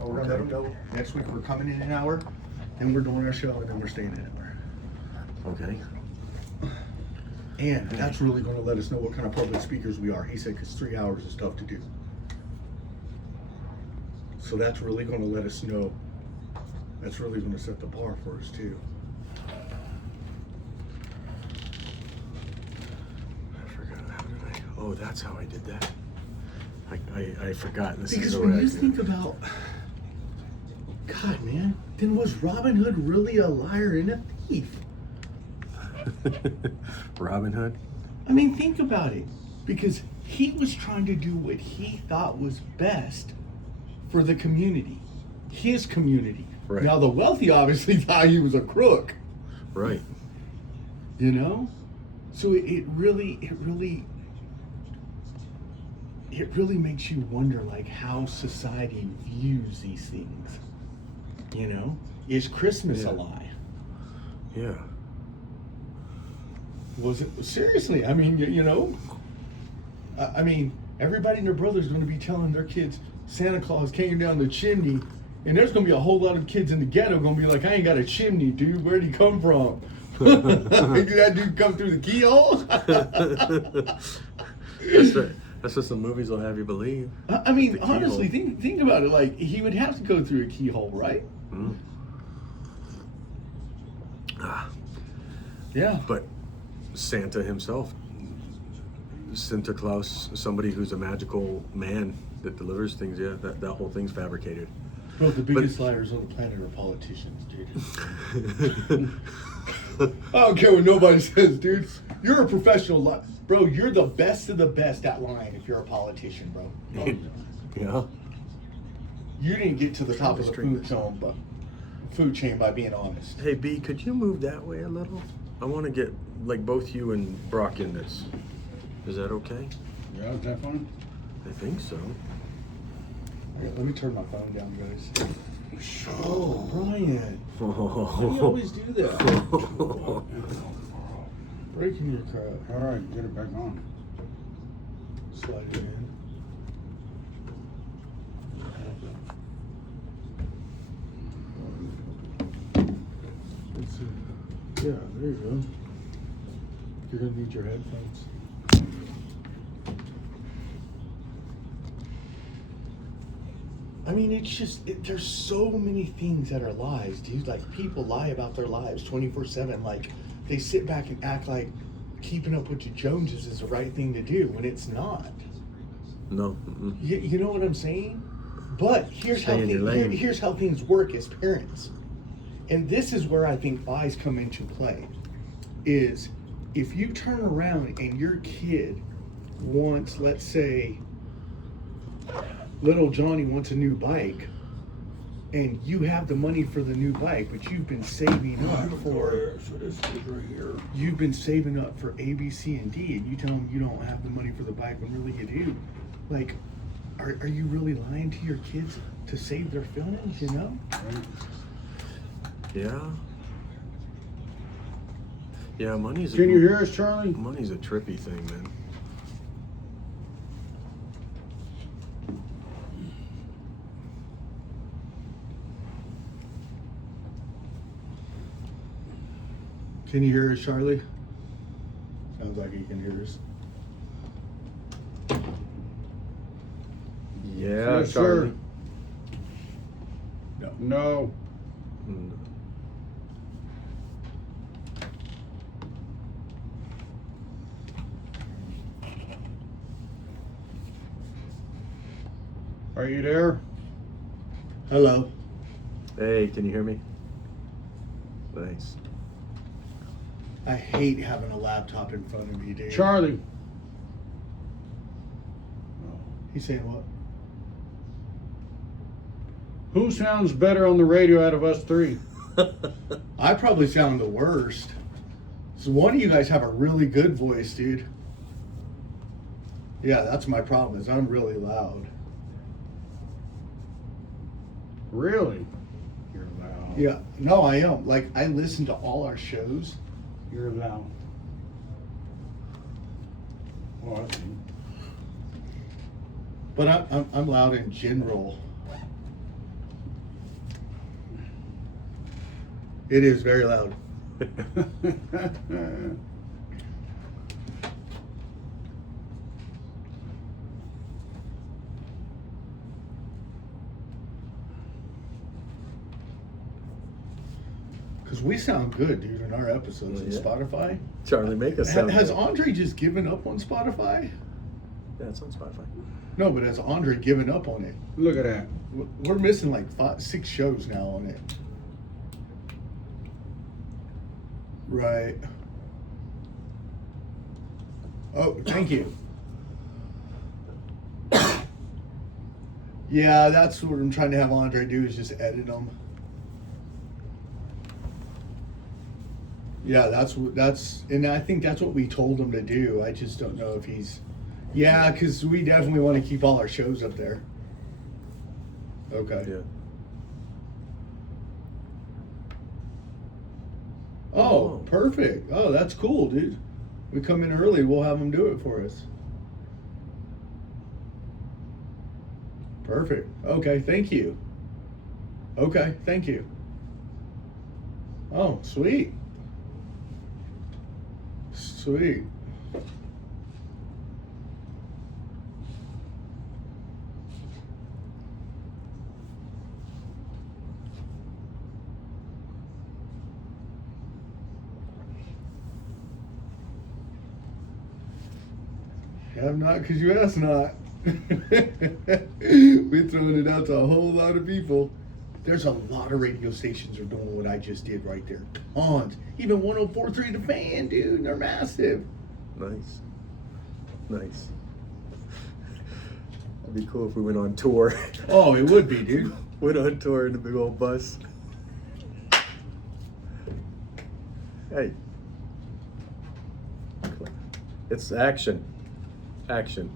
We're gonna let them know next week we're coming in an hour, then we're doing our show, and then we're staying an hour. Okay. And that's really gonna let us know what kind of public speakers we are. He said, because 3 hours is tough to do. So that's really gonna let us know. That's really gonna set the bar for us too. I forgot. How did I? Oh, that's how I did that. I forgot. This Because is the when way I you did it. think about, God, man, then was Robin Hood really a liar and a thief? Robin Hood? I mean, think about it. Because he was trying to do what he thought was best for the community, his community. Right. Now, the wealthy obviously thought he was a crook, Right. you know? So it really makes you wonder, like, how society views these things. You know? Is Christmas Yeah. a lie? Yeah. Was it? Seriously, I mean, you know? I mean, everybody and their brother's going to be telling their kids Santa Claus came down the chimney, and there's going to be a whole lot of kids in the ghetto going to be like, I ain't got a chimney, dude. Where'd he come from? Did that dude come through the keyhole? That's what some movies will have you believe. I mean, The keyhole. honestly, think about it. Like, he would have to go through a keyhole, right? Mm. Ah, Yeah. but Santa himself, Santa Claus, somebody who's a magical man that delivers things, yeah, that whole thing's fabricated. Bro, the biggest liars on the planet are politicians, dude. I don't care what nobody says, dude. You're a professional liar. Bro, you're the best of the best at lying if you're a politician, bro. Yeah. You didn't get to the top of the Restrain food chain by being honest. Hey B, could you move that way a little? I want to get like both you and Brock in this. Is that okay? Yeah, is that fine? I think so. Let me turn my phone down, guys. Oh, Brian. Why do you always do that? Breaking your crap. All right, get it back on. Slide it in. Let's see. Yeah, there you go. You're gonna need your headphones. I mean, it's just, there's so many things that are lies, dude. Like, people lie about their lives 24/7. Like, they sit back and act like keeping up with the Joneses is the right thing to do when it's not. No. Mm-mm. You know what I'm saying? But here's Stay in your lane. here's how things work as parents. And this is where I think lies come into play. Is if you turn around and your kid wants, let's say, little Johnny wants a new bike, and you have the money for the new bike, but you've been saving up for you've been saving up for A, B, C, and D, and you tell them you don't have the money for the bike when really you do. Like, are you really lying to your kids to save their feelings, you know? Yeah. Yeah, money's. Can you hear us, Charlie? Money's a trippy thing, man. Can you hear us, Charlie? Sounds like you can hear us. Yeah, Yes, Charlie. sir. No. Mm. Are you there? Hello. Hey, can you hear me? Thanks. I hate having a laptop in front of me, dude. Charlie. He's saying what? Who sounds better on the radio out of us three? I probably sound the worst. So one of you guys have a really good voice, dude. Yeah, that's my problem, is I'm really loud. Really? You're loud. Yeah, no, I am. Like, I listen to all our shows. You're loud. Oh, I see. But I'm loud in general. It is very loud. Because we sound good, dude, in our episodes on Yeah. Spotify. Charlie, make us sound Has good. Andre just given up on Spotify? Yeah, it's on Spotify. No, but has Andre given up on it? Look at that. We're missing like 6 shows now on it. Right. Oh, thank you. Yeah, that's what I'm trying to have Andre do is just edit them. Yeah, and I think that's what we told him to do. I just don't know if he's. Yeah, because we definitely want to keep all our shows up there. Okay. Yeah. Oh, perfect. Oh, that's cool, dude. We come in early, we'll have them do it for us. Perfect. Okay, thank you. Okay, thank you. Oh, sweet. Sweet. Have not, because you asked not. We're throwing it out to a whole lot of people. There's a lot of radio stations are doing what I just did right there. Tons. Even 104.3 The Fan, dude. They're massive. Nice. Nice. It'd be cool if we went on tour. Oh, it would be, dude. Went on tour in a big old bus. Hey. It's action. Action.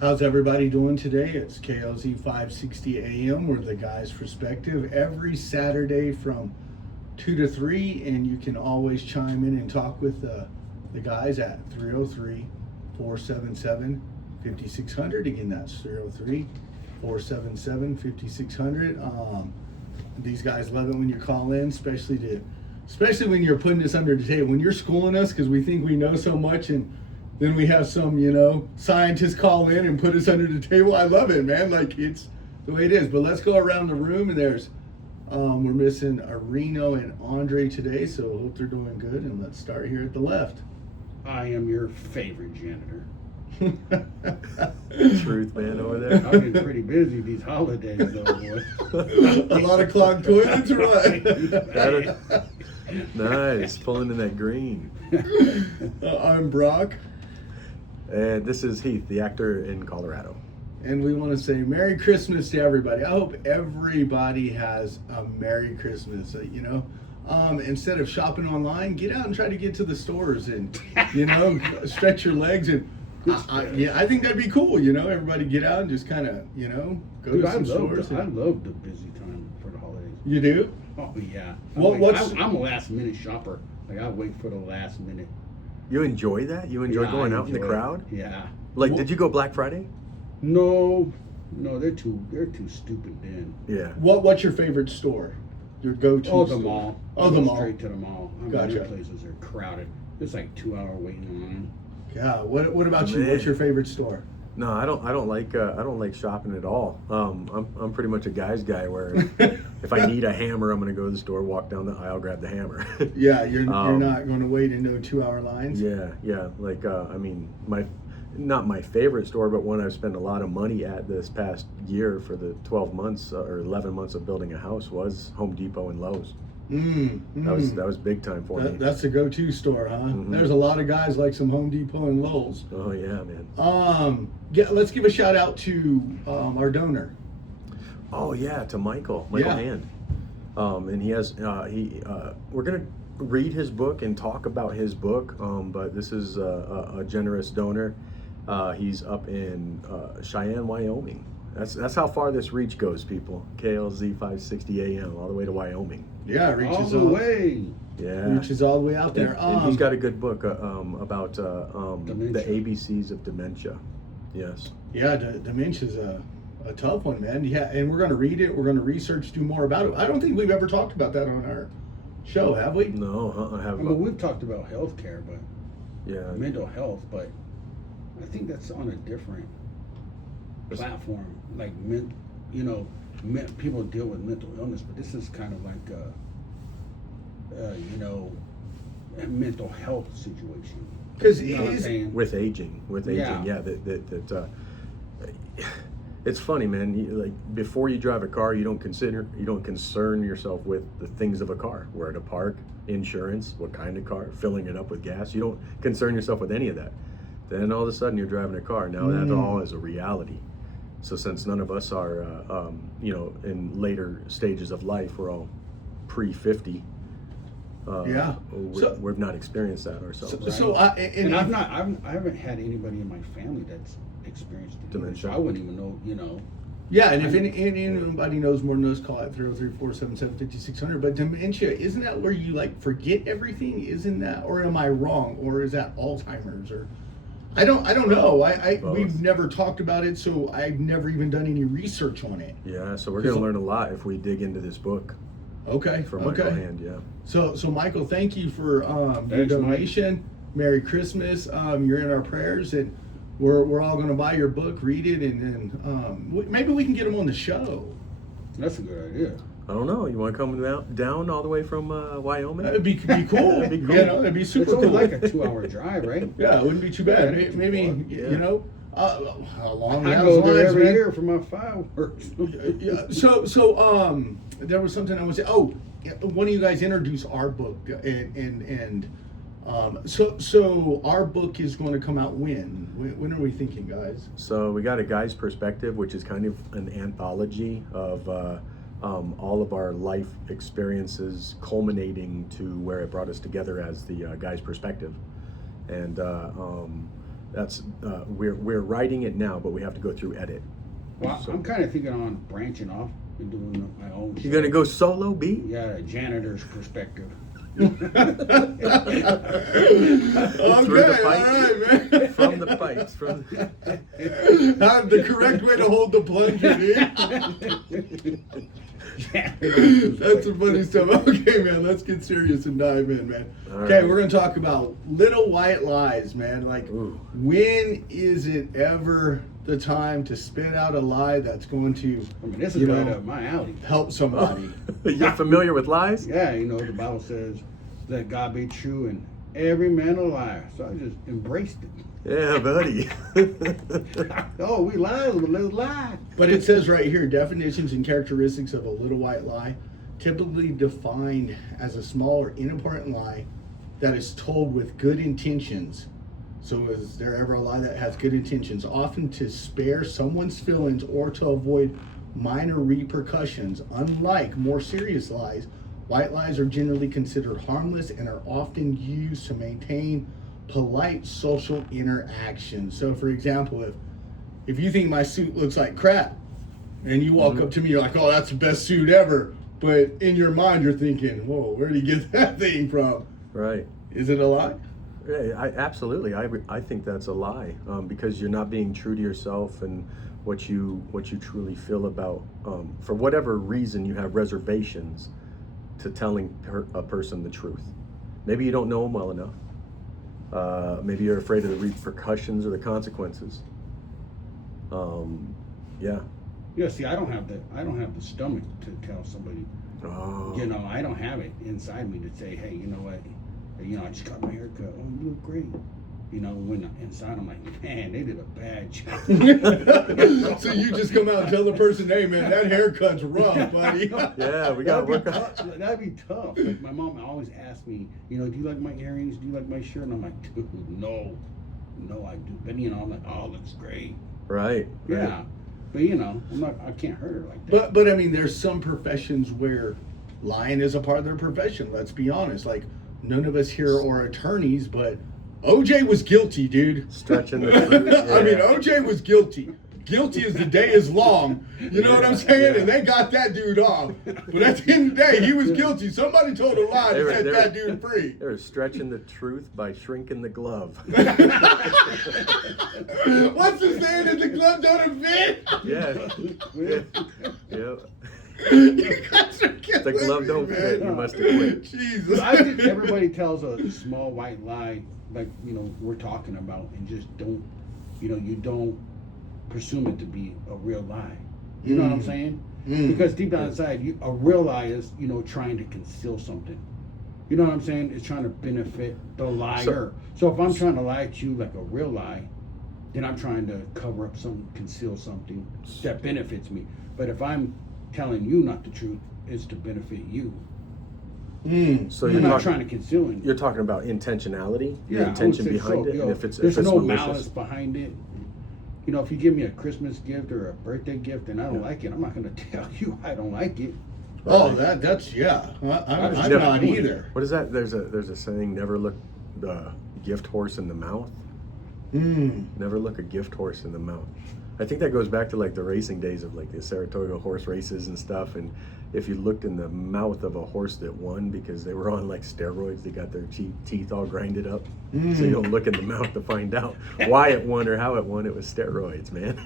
How's everybody doing today? It's KLZ 560 AM. We're the Guys Perspective every Saturday from 2 to 3, and you can always chime in and talk with the guys at 303-477-5600. Again, that's 303-477-5600. These guys love it when you call in, especially when you're putting us under the table. When you're schooling us because we think we know so much, and then we have some, scientists call in and put us under the table. I love it, man. Like, it's the way it is. But let's go around the room, and we're missing Reno and Andre today, so hope they're doing good. And let's start here at the left. I am your favorite janitor. Truth, man, over there. I've been pretty busy these holidays, though, boy. A lot of clogged toilets, or what? Nice. Pulling in that green. I'm Brock. And this is Heath, the actor in Colorado. And we want to say Merry Christmas to everybody. I hope everybody has a Merry Christmas. Instead of shopping online, get out and try to get to the stores and, stretch your legs. And I think that'd be cool. Everybody get out and just kind of, go Dude, to some stores. I love the busy time for the holidays. You do? Oh, yeah. I'm a last minute shopper. Like, I wait for the last minute. You enjoy that? You enjoy going out in the crowd? Yeah. Like, did you go Black Friday? No, they're too stupid then. Yeah. What's your favorite store? Your go-to Oh, store? the mall. Oh, I the go mall. Straight to the mall. Gotcha. Other places are crowded. It's like 2-hour waiting line. Yeah. What about you? Man. What's your favorite store? No, I don't like shopping at all. I'm pretty much a guy's guy where if I need a hammer, I'm gonna go to the store, walk down the aisle, grab the hammer. Yeah, you're not going to wait in no 2-hour lines. Yeah. Like not my favorite store, but one I've spent a lot of money at this past year for the 12 months or 11 months of building a house was Home Depot and Lowe's. That was big time for me. That's a go-to store, huh? Mhm. There's a lot of guys like some Home Depot and Lowe's. Oh yeah, man. Let's give a shout out to our donor. Oh yeah, to Michael Yeah. Hand. And he has we're gonna read his book and talk about his book. But this is a generous donor. He's up in Cheyenne, Wyoming. That's how far this reach goes, people. KLZ 560 AM, all the way to Wyoming. Yeah, it All reaches the way. Yeah, reaches all the way out there. And he's got a good book about the Dementia. ABCs of dementia. Yes. Yeah, dementia's a tough one, man. Yeah, and we're gonna read it. We're gonna research, do more about it. I don't think we've ever talked about that on our show, have we? No, I I have. mean, we've talked about healthcare, but Yeah. mental health, but I think that's on a different platform. Like, people deal with mental illness, but this is kind of like a mental health situation. 'Cause You know what I'm saying? With aging, Yeah. It's funny, man. Like, before you drive a car, you don't concern yourself with the things of a car, where to park, insurance, what kind of car, filling it up with gas. You don't concern yourself with any of that. Then all of a sudden you're driving a car. Now that all is a reality. So since none of us are, in later stages of life, we're all pre-50. Yeah. We've not experienced that ourselves. I haven't had anybody in my family that's experienced it. Dementia. So I wouldn't even know. Yeah, and if anybody knows more than us, call it 303-477-5600. But dementia, isn't that where you like forget everything? Isn't that, or am I wrong? Or is that Alzheimer's? Or I don't know. We've never talked about it, so I've never even done any research on it. Yeah, so we're gonna learn a lot if we dig into this book. Okay. From Michael Hand, yeah. So Michael, thank you for your Thanks, donation. Mike. Merry Christmas. You're in our prayers, and we're all going to buy your book, read it, and then maybe we can get him on the show. That's a good idea. I don't know. You want to come down all the way from Wyoming? That'd be cool. That'd be cool. You know, that'd be super It's only cool. like a 2-hour drive, right? Yeah, it wouldn't be too bad. Yeah, Maybe yeah. you know, how long? I that go was there lines, every man. year for my fireworks. Yeah. So there was something I was saying. Oh, one of you guys introduced our book, so our book is going to come out when? When are we thinking, guys? So we got A Guy's Perspective, which is kind of an anthology of all of our life experiences culminating to where it brought us together as the Guy's Perspective. And that's we're writing it now, but we have to go through edit. Well, So- I'm kind of thinking on branching off and doing my own. You're gonna go solo, B? Yeah, a janitor's perspective. Through the pipes, man. from the pipes, from. The correct way to hold the plunger, dude. That's some funny stuff. Okay, man, let's get serious and dive in, man. All Okay, right. we're gonna talk about little white lies, man. Like, Ooh. when is it ever the time to spit out a lie that's going to I mean, this is right up my alley. help somebody? You're familiar with lies? Yeah, the Bible says, let God be true and every man a liar. So I just embraced it. Yeah, buddy. Oh, we liars, but let's lie. But it says right here, definitions and characteristics of a little white lie, typically defined as a small or inapparent lie that is told with good intentions. So is there ever a lie that has good intentions? Often to spare someone's feelings or to avoid minor repercussions. Unlike more serious lies, white lies are generally considered harmless and are often used to maintain polite social interaction. So for example, if you think my suit looks like crap and you walk up to me, you're like, oh, that's the best suit ever. But in your mind, you're thinking, whoa, where did you get that thing from? Right. Is it a lie? Yeah, absolutely. I think that's a lie because you're not being true to yourself and what you truly feel about. For whatever reason, you have reservations to telling a person the truth. Maybe you don't know them well enough. Maybe you're afraid of the repercussions or the consequences. Yeah. Yeah, see, I don't have the stomach to tell somebody. Oh. I don't have it inside me to say, hey, you know what? I just got my hair cut. Oh, you look great. When inside I'm like, man, they did a bad job. So you just come out and tell the person, hey, man, that haircut's rough, buddy. Yeah, we got to work on. That'd be tough. Like my mom always asked me, do you like my earrings? Do you like my shirt? And I'm like, dude, no, I do. But I'm like, oh, looks great. Right. Yeah, but I can't hurt her like that. But I mean, there's some professions where, lying is a part of their profession. Let's be honest. Like, none of us here are attorneys, but OJ was guilty, dude. Stretching the truth. I mean, Yeah. OJ was guilty. Guilty as the day is long. You know what I'm saying? Yeah. And they got that dude off. But at the end of the day, he was guilty. Somebody told a lie They to were- set they that were- dude free. They were stretching the truth by shrinking the glove. What's the saying that the glove don't fit? Yeah. Yeah. You guys are killing The glove me, don't man. fit. You must have quit. Jesus. I think everybody tells a small white lie, like, you know, we're talking about, and just don't, you know, you don't presume it to be a real lie. You know what I'm saying? Because deep down inside, a real lie is, you know, trying to conceal something. You know what I'm saying? It's trying to benefit the liar. So if I'm trying to lie to you like a real lie, then I'm trying to cover up something, conceal something that benefits me. But if I'm telling you not the truth, it's to benefit you. So I'm you're not talking, trying to conceal anything. you're talking about intentionality, the Yeah, I would intention say behind so. it, You and know, if it's there's no malicious. malice behind it. You know, if you give me a Christmas gift or a birthday gift and I don't like it, I'm not going to tell you I don't like it. Oh, that's, yeah. I'm just not not doing it. either. What is that? There's a saying: never look the gift horse in the mouth. Never look a gift horse in the mouth. I think that goes back to like the racing days of like the Saratoga horse races and stuff. And if you looked in the mouth of a horse that won because they were on like steroids, they got their teeth all grinded up. So you don't look in the mouth to find out why it won or how it won. It was steroids, man.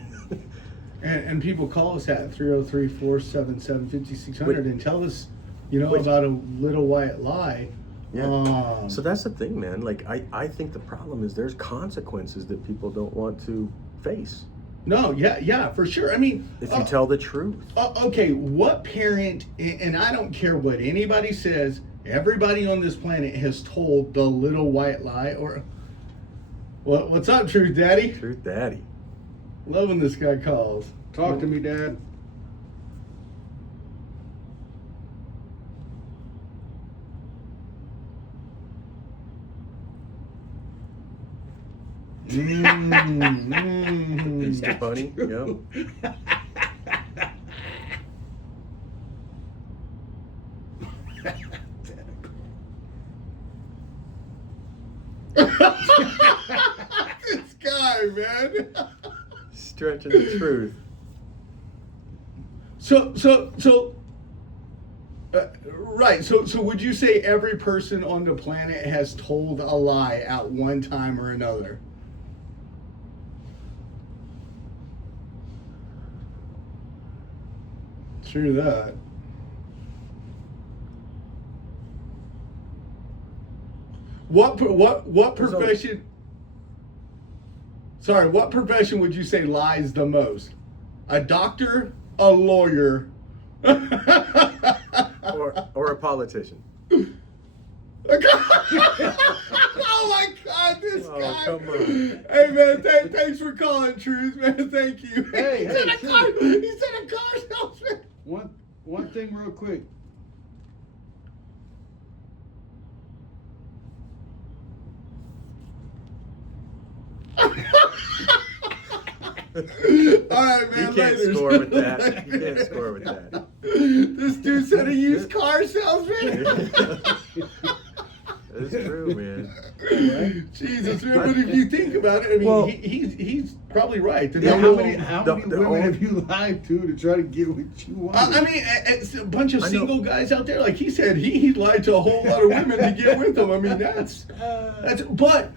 And people call us at 303-477-5600 and tell us, you know, Wait. about a little white lie. Yeah. So that's the thing, man. Like I think the problem is there's consequences that people don't want to face No, yeah, for sure. I mean, if you tell the truth. okay, what parent, and I don't care what anybody says, everybody on this planet has told the little white lie, or what's up, Truth Daddy? Truth Daddy. Love when this guy calls. Talk to me, Dad. Easter Bunny. Yep. This guy, man. Stretching the truth. Right. So would you say every person on the planet has told a lie at one time or another? True that. What profession? Sorry, what profession would you say lies the most? A doctor, a lawyer, Or a politician. oh my God, this Oh, guy! come on. Hey man, thanks for calling, Truth, man. Thank you. Hey, he said hey, a Truth. car. He said a car salesman. One thing real quick. All right, man. You can't later. score with that. You can't score with that. This dude said a used car salesman. It's true, man. Jesus, man. But if you think about it, I mean, Well- he's probably right. The Yeah, number how the- many the women only- have you lied to try to get what you want? I mean, it's a bunch of I know. single guys out there. Like he said, he lied to a whole lot of women to get with them. I mean, that's but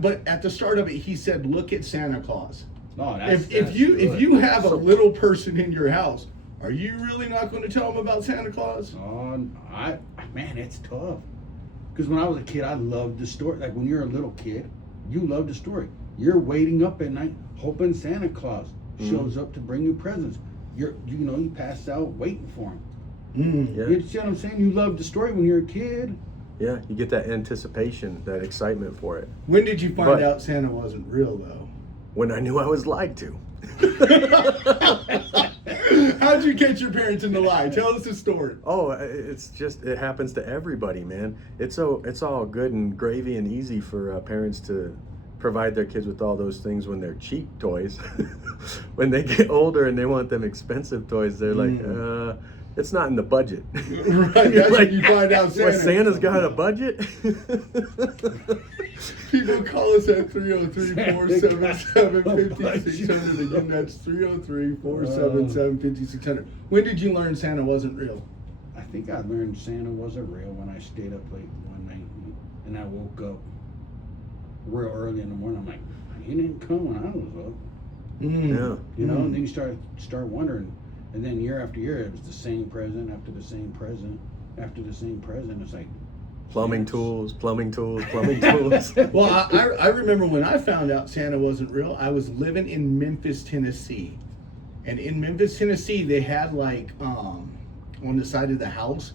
but at the start of it, he said, "Look at Santa Claus." No, that's If you have a So- little person in your house, are you really not going to tell them about Santa Claus? Man, it's tough. Because when I was a kid, I loved the story. Like when you're a little kid, you love the story. You're waiting up at night, hoping Santa Claus shows up to bring you presents. You pass out waiting for him. Yeah. You see what I'm saying? You love the story when you're a kid. Yeah, you get that anticipation, that excitement for it. When did you find But- out Santa wasn't real, though? When I knew I was lied to. How'd you catch your parents in the lie? Tell us the story. Oh, it's just, it happens to everybody, man. It's all good and gravy and easy for parents to provide their kids with all those things when they're cheap toys. When they get older and they want them expensive toys, they're like, it's not in the budget. Right, that's when you find out Santa. Santa's got a budget. People call us at 303-477-5600. Again, that's 303-477-5600. When did you learn Santa wasn't real? I think I learned Santa wasn't real when I stayed up late one night and I woke up real early in the morning. I'm like, he didn't come when I was up. Yeah. You know, and then you start wondering, and then year after year it was the same present after the same present after the same present. It's like Plumbing tools. Well, I remember when I found out Santa wasn't real, I was living in Memphis, Tennessee. And in Memphis, Tennessee, they had like, on the side of the house,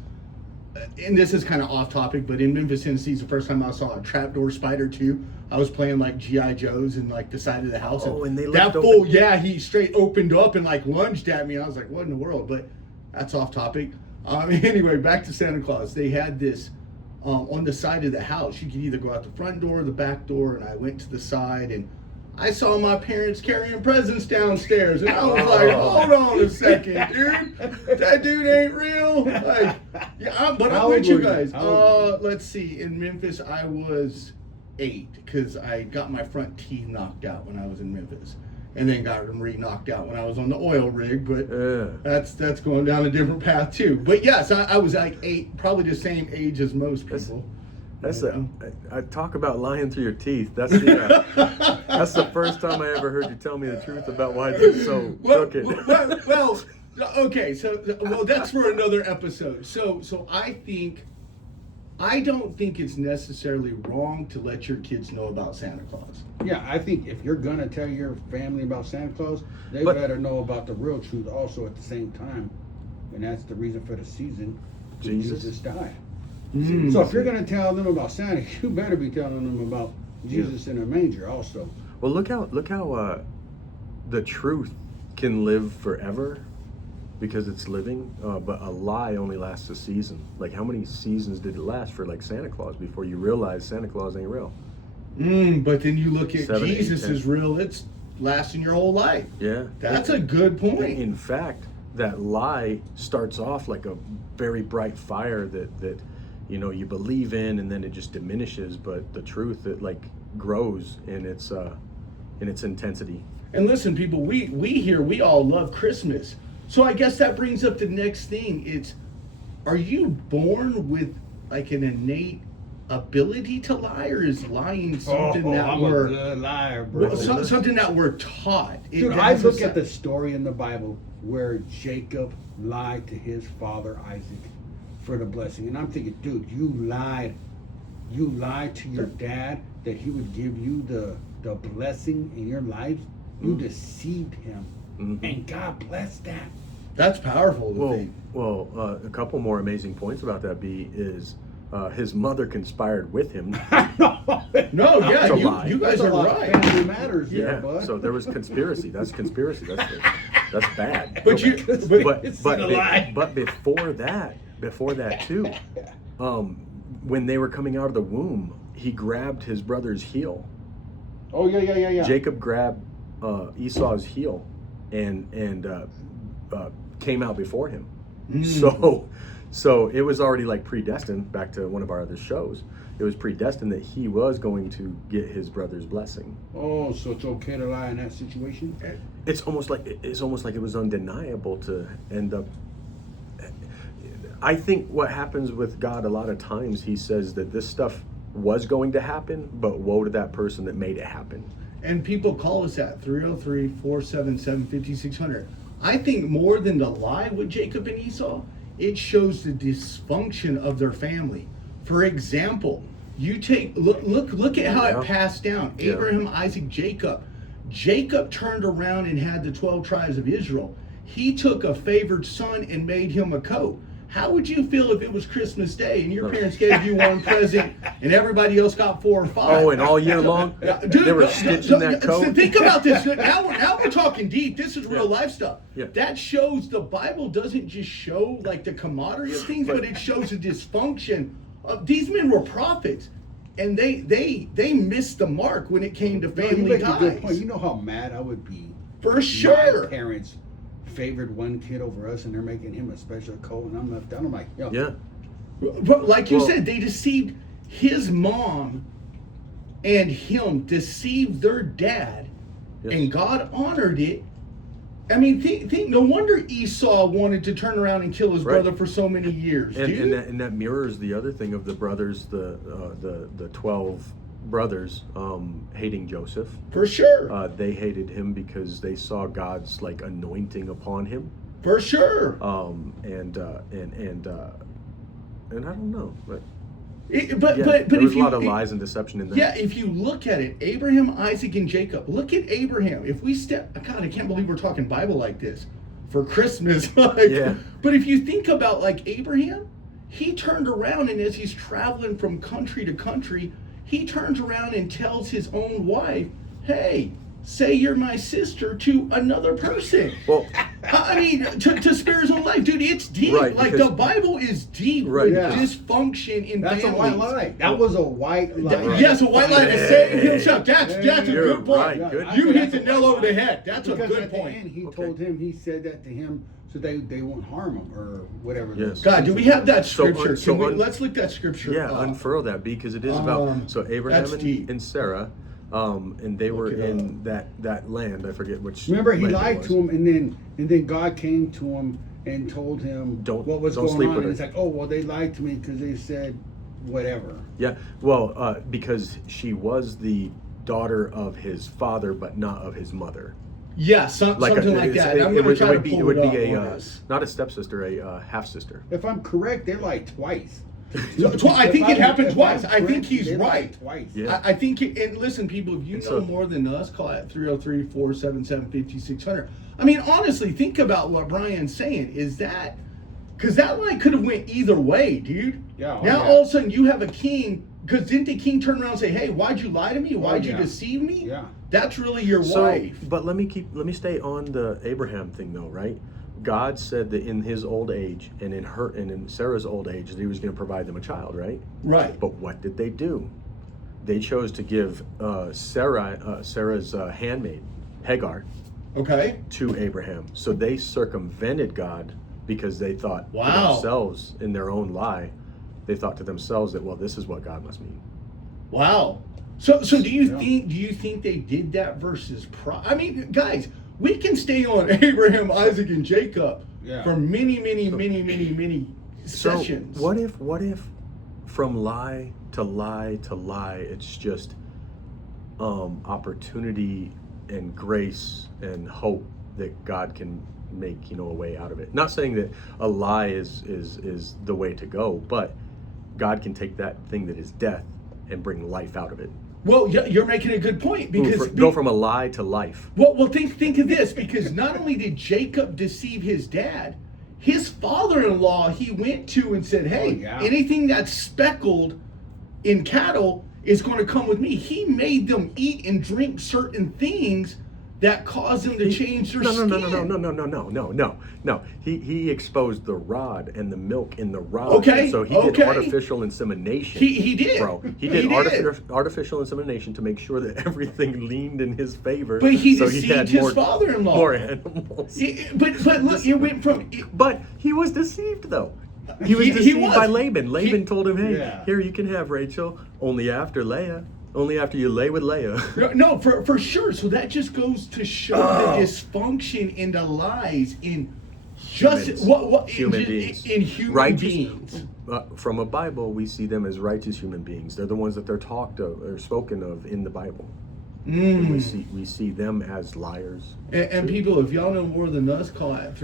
and this is kind of off topic, but in Memphis, Tennessee, it's the first time I saw a trapdoor spider too. I was playing like G.I. Joes in like the side of the house. Oh, and they that left fool, open. yeah, he straight opened up and like lunged at me. I was like, what in the world? But that's off topic. Anyway, back to Santa Claus. They had this on the side of the house. You could either go out the front door or the back door, and I went to the side and I saw my parents carrying presents downstairs, and I was like, hold on a second, dude. That dude ain't real. Like, yeah, but I'm with you guys. Let's see. In Memphis, I was 8 because I got my front teeth knocked out when I was in Memphis, and then got them re-knocked out when I was on the oil rig. But that's going down a different path too. But yes, I was like 8, probably the same age as most people. I talk about lying through your teeth. That's the first time I ever heard you tell me the truth about why you're so crooked. Well, okay, so that's for another episode. So I don't think it's necessarily wrong to let your kids know about Santa Claus. Yeah, I think if you're gonna tell your family about Santa Claus, they better know about the real truth also at the same time, and that's the reason for the season. Jesus died. So if you're going to tell them about Santa, you better be telling them about Jesus in a manger also. Well, look how the truth can live forever because it's living, but a lie only lasts a season. Like, how many seasons did it last for like Santa Claus before you realize Santa Claus ain't real? But then you look at 7, 8, Jesus 10. is real. It's lasting your whole life. Yeah, That's a good point. In fact, that lie starts off like a very bright fire that you know you believe in, and then it just diminishes. But the truth, it like grows in its intensity. And listen, people, we all love Christmas. So I guess that brings up the next thing. It's, are you born with like an innate ability to lie, or is lying something I'm a good liar, bro. Something that we're taught? Dude, I look at the story in the Bible where Jacob lied to his father Isaac for the blessing, and I'm thinking, dude, you lied to your dad that he would give you the blessing in your life. You deceived him, and God blessed that. That's powerful. Well, a couple more amazing points about that is his mother conspired with him. No, yeah, lie. you guys That's are a lot right. of family matters Yeah, there, bud. so there was conspiracy. That's conspiracy. That's bad. But But before that too, when they were coming out of the womb, he grabbed his brother's heel. Oh yeah. Jacob grabbed Esau's heel and came out before him. So it was already like predestined. Back to one of our other shows, it was predestined that he was going to get his brother's blessing. Oh, so it's okay to lie in that situation? It's almost like it was undeniable to end up. I think what happens with God a lot of times, he says that this stuff was going to happen, but woe to that person that made it happen. And people call us at 303-477-5600. I think more than the lie with Jacob and Esau, it shows the dysfunction of their family. For example, you look at how it passed down. Yeah. Abraham, Isaac, Jacob. Jacob turned around and had the 12 tribes of Israel. He took a favored son and made him a coat. How would you feel if it was Christmas Day and your parents gave you one present and everybody else got 4 or 5? Oh, and all year long, they were stitching that coat. Think about this. Now we're talking deep. This is real life stuff. Yeah. That shows the Bible doesn't just show like the camaraderie of things, but it shows the dysfunction. These men were prophets, and they missed the mark when it came to family you make ties. a good point. You know how mad I would be. For sure. My parents favored one kid over us, and they're making him a special coat, and I'm left out. I'm like, yo, Yeah. But like you Well- said, they deceived his mom and him, deceived their dad, Yes. and God honored it. I mean, think. No wonder Esau wanted to turn around and kill his Right. brother for so many years, And, dude. and that mirrors the other thing of the brothers, the 12 brothers hating Joseph. For sure. They hated him because they saw God's like anointing upon him. For sure. And I don't know, but But yeah, but there was if a lot you, of lies and deception in that. Yeah, if you look at it, Abraham, Isaac, and Jacob. Look at Abraham. If we step, God, I can't believe we're talking Bible like this for Christmas. Like, Yeah. But if you think about like Abraham, he turned around, and as he's traveling from country to country, he turns around and tells his own wife, "Hey, say you're my sister to another person." Well, I mean, to spare his own life, dude. It's deep. Right, like because- the Bible is deep Right, with yeah. dysfunction in that's families. a white lie. That was a white lie. Yes, a white lie to save himself. That's a You're good point. right, good. You hit the nail over the head. That's a Because good at the point. end, he Okay. told him, he said that to him, so they won't harm him or whatever. Yes. God, do we have that So, scripture? so Can we, un- let's look that scripture yeah, up. unfurl that because it is about so Abraham that's deep. and Sarah, and they were Look it in that land. I forget which. Remember, he land it lied was. to him, and then God came to him and told him what was don't going sleep on. with And her. it's like, oh, well, they lied to me because they said whatever. Yeah, well, because she was the daughter of his father, but not of his mother. Yeah, something like that. I'm going to try to pull it would it be up a on us. not a stepsister, a half sister. If I'm correct, they lied twice. I think it happened If twice. I'm I think correct, he's they lied right. Twice. Yeah. I think, and listen, people, if you And know so- more than us, call it 303-477-5600. I mean, honestly, think about what Brian's saying. Is that, because that line could have went either way, dude. Yeah, oh, Now yeah. all of a sudden you have a king, because didn't the king turn around and say, hey, why'd you lie to me? Why'd you yeah. deceive me? Yeah. That's really your So, wife. but let me stay on the Abraham thing though, right? God said that in his old age and in Sarah's old age that he was going to provide them a child, right? Right. But what did they do? They chose to give Sarah's handmaid, Hagar, Okay. to Abraham. So they circumvented God because they thought to Wow. themselves in their own lie, they thought to themselves that, well, this is what God must mean. Wow. So do you Yeah. think they did that versus I mean, guys, we can stay on Abraham, Isaac, and Jacob Yeah. for many So sessions. what if from lie to lie to lie, it's just opportunity and grace and hope that God can make a way out of it. Not saying that a lie is the way to go, but God can take that thing that is death and bring life out of it. Well, you're making a good point because Go from a lie to life. well, think of this, because not only did Jacob deceive his dad, his father-in-law he went to and said, "Hey, Oh, yeah. anything that's speckled in cattle is going to come with me." He made them eat and drink certain things that caused them to change their skin. No. He exposed the rod and the milk in the rod. Okay, And so he did okay. artificial insemination. He did. Bro. He He did did. artificial insemination to make sure that everything leaned in his favor. But he so deceived had his more, father-in-law. More animals. But look, it went from But he was deceived though. He was He deceived was. by Laban. Laban told him, hey, Yeah. here you can have Rachel, only after Leah. Only after you lay with Leah. no, for sure. So that just goes to show the dysfunction in the lies in just Humans. what Human in, beings. in human Righteous- beings. From a Bible, we see them as righteous human beings. They're the ones that they're talked of or spoken of in the Bible. And we see them as liars. And people, if y'all know more than us, call at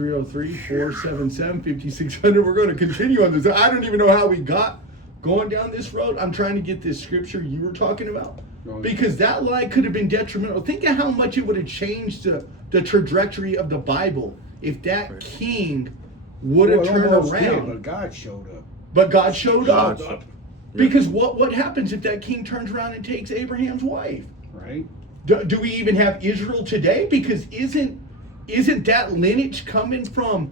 303-477-5600. We're going to continue on this. I don't even know how we got going down this road. I'm trying to get this scripture you were talking about, because that lie could have been detrimental. Think of how much it would have changed the trajectory of the Bible if that king would have Well, it turned almost did, around. but God showed up. But God showed up. Yeah. Because what happens if that king turns around and takes Abraham's wife? Right? Do we even have Israel today? Because isn't that lineage coming from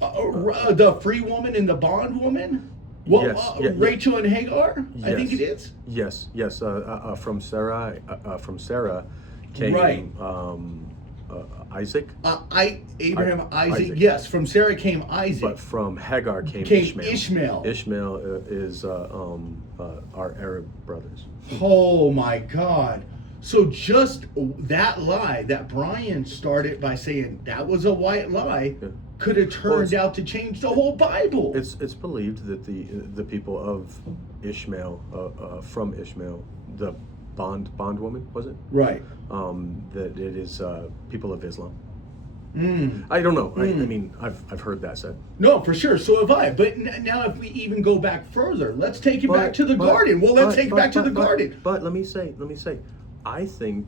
the free woman and the bond woman? Well, Yes, yeah. Rachel and Hagar. I think it is. Yes. From Sarah came Right. Isaac, Abraham, Isaac. Isaac. Yes, from Sarah came Isaac. but from Hagar came Came Ishmael. Ishmael. Ishmael is our Arab brothers. Oh my God. So just that lie that Brian started by saying that was a white lie Yeah. could have turned out to change the whole Bible. It's believed that the people of Ishmael, from Ishmael, the bondwoman, was it? Right. That it is people of Islam. Mm. I don't know. I mean, I've heard that said. No, for sure. So have I. But now, if we even go back further, let's take it back to the garden. Well, let's take it back to the garden. But let me say, I think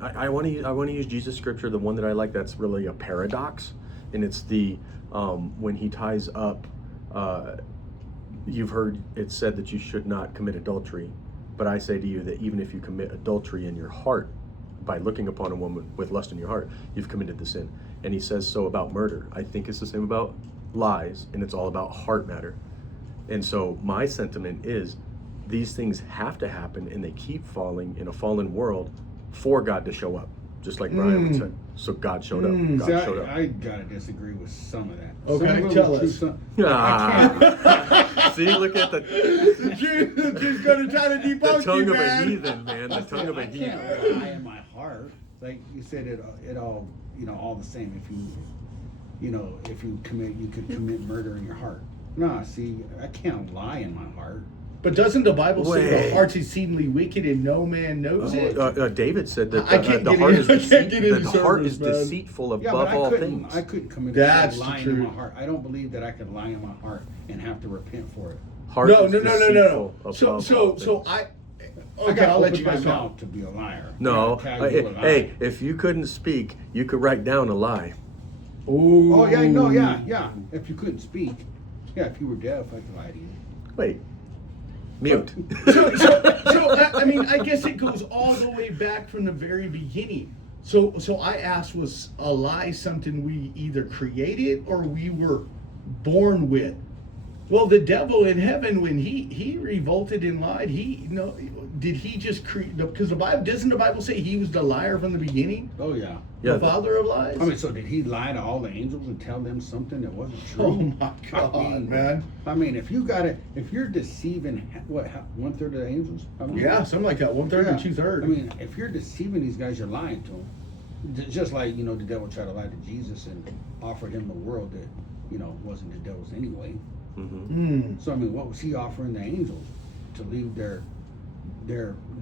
I want to use Jesus' scripture, the one that I like. That's really a paradox, and it's the when he ties up. You've heard it said that you should not commit adultery, but I say to you that even if you commit adultery in your heart by looking upon a woman with lust in your heart, you've committed the sin. And he says so about murder. I think it's the same about lies, and it's all about heart matter. And so my sentiment is these things have to happen, and they keep falling in a fallen world for God to show up, just like Brian would say. So God showed up. God See, showed up. I gotta disagree with some of that. Okay, Some of it tell was us. true, Ah. See, look at the She's gonna try to debunk tongue you, of a man. heathen, man. The tongue of a I heathen. can't lie in my heart. Like you said, it all, all the same. If you could commit murder in your heart. Nah, see, I can't lie in my heart. But doesn't the Bible say Wait. the heart's exceedingly wicked and no man knows it? David said that I can't the get heart in- is I can't get into the heart is sermons, man. deceitful Yeah, above but all I things. couldn't commit That's the lying in my truth. heart. I don't believe that I could lie in my heart and have to repent for it. Heart No. is deceitful So above all so things. I okay, gotta I'll let open you my guys talk. mouth to be a liar. No, I gotta tell you a lie. hey, if you couldn't speak, you could write down a lie. Ooh. Oh yeah, no, yeah. If you couldn't speak, if you were deaf, I could lie to you. Wait, mute. So I mean, I guess it goes all the way back from the very beginning. So I asked, was a lie something we either created or we were born with? Well, the devil in heaven, when he revolted and lied, did he just create? Because doesn't the Bible say he was the liar from the beginning, Oh yeah. the father of lies? I mean, so did he lie to all the angels and tell them something that wasn't true? Oh my God, man! I mean, if you're deceiving, what, 1/3 of the angels? I mean, Yeah, something like that. 1/3 or yeah. 2/3. I mean, if you're deceiving these guys, you're lying to them. Just like, the devil tried to lie to Jesus and offered him a world that, wasn't the devil's anyway. Mm. So, I mean, what was he offering the angels? To leave their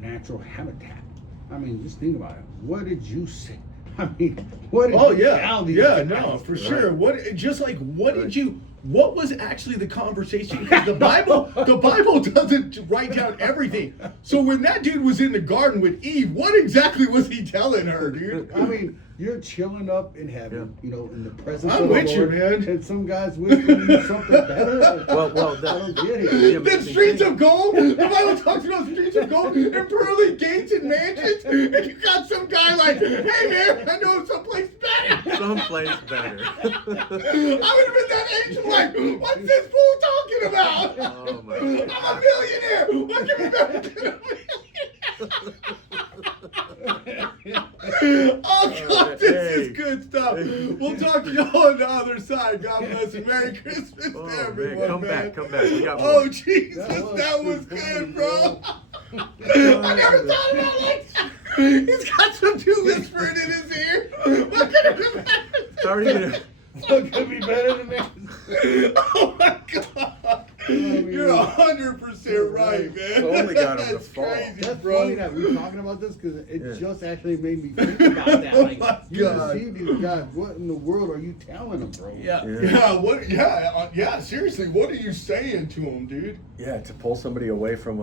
natural habitat. I mean, just think about it. What did you say? I mean, what did Oh you yeah, tell these yeah, guys? no, for Right. sure. What was actually the conversation? Because the Bible doesn't write down everything. So when that dude was in the garden with Eve, what exactly was he telling her, dude? I mean, you're chilling up in heaven, in the presence I'm of the with you, Lord, man. and some guys whispering you something better. Well, I don't get it. The streets of gold. The Bible talks about streets of gold and pearly gates and mansions, and you got some guy like, "Hey man, I know someplace better." someplace better. I would have been that angel like, what's this fool talking about? Oh my God. I'm a millionaire. What can be better than a millionaire? Oh God, this is good stuff. We'll talk to y'all on the other side. God bless and Merry Christmas Oh, to man, everyone, come man. back. We got Oh more. Jesus, that was good, good, bro. bro. I never thought about it like that. He's got some too whispering in his ear. What could have been better? It's already been- What could be better than this? Oh my God. You're 100% right, man. Only got him to That's fall. crazy, That's bro. funny that we're talking about this because it Yeah. just actually made me think about that. Like, Oh my you God. see these guys, what in the world are you telling them, bro? Yeah, Yeah. yeah. Seriously, what are you saying to him, dude? Yeah, to pull somebody away from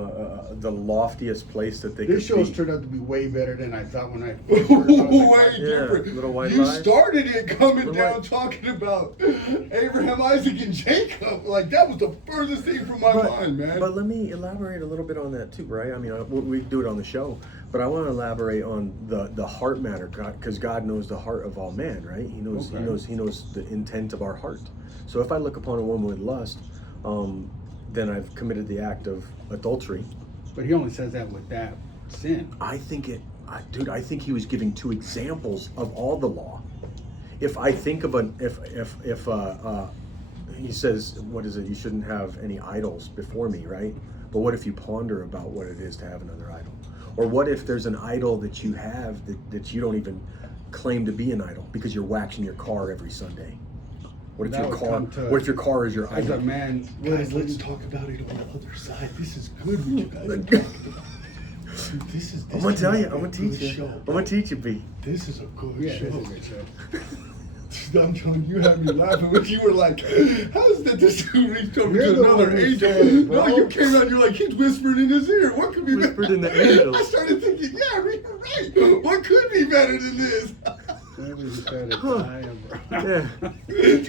the loftiest place that they This could show's be. turned out to be way better than I thought when I Way Yeah, different. little white You lies. started it coming Little down white- talking about Abraham, Isaac, and Jacob. Like that was the furthest thing from my mind, man. But let me elaborate a little bit on that too, right? I mean, we do it on the show, but I want to elaborate on the heart matter, because God knows the heart of all man, right? He knows Okay. He knows the intent of our heart. So if I look upon a woman with lust, then I've committed the act of adultery. But he only says that with that sin. I think dude, I think he was giving two examples of all the law. If I think of he says, what is it? You shouldn't have any idols before me, right? But what if you ponder about what it is to have another idol? Or what if there's an idol that you have that you don't even claim to be an idol because you're waxing your car every Sunday? What if what if your car is your As idol? a man, Guys, let's talk about it on the other side. This is good what you guys are talking about. This I'm gonna tell you. is I'm a gonna teach good you. show. I'm gonna teach you, B. This is a good yeah, show. this is a good show. I'm telling you, you had me laughing when you were like, how's that this dude reached over You're to the another one who angel? said it, No, bro. you came out, you're like, he's whispering in his ear. What could be Whispered better? in the angels. I started thinking, yeah, you're right. What could be better than this? Maybe he said it. I am, bro. Yeah.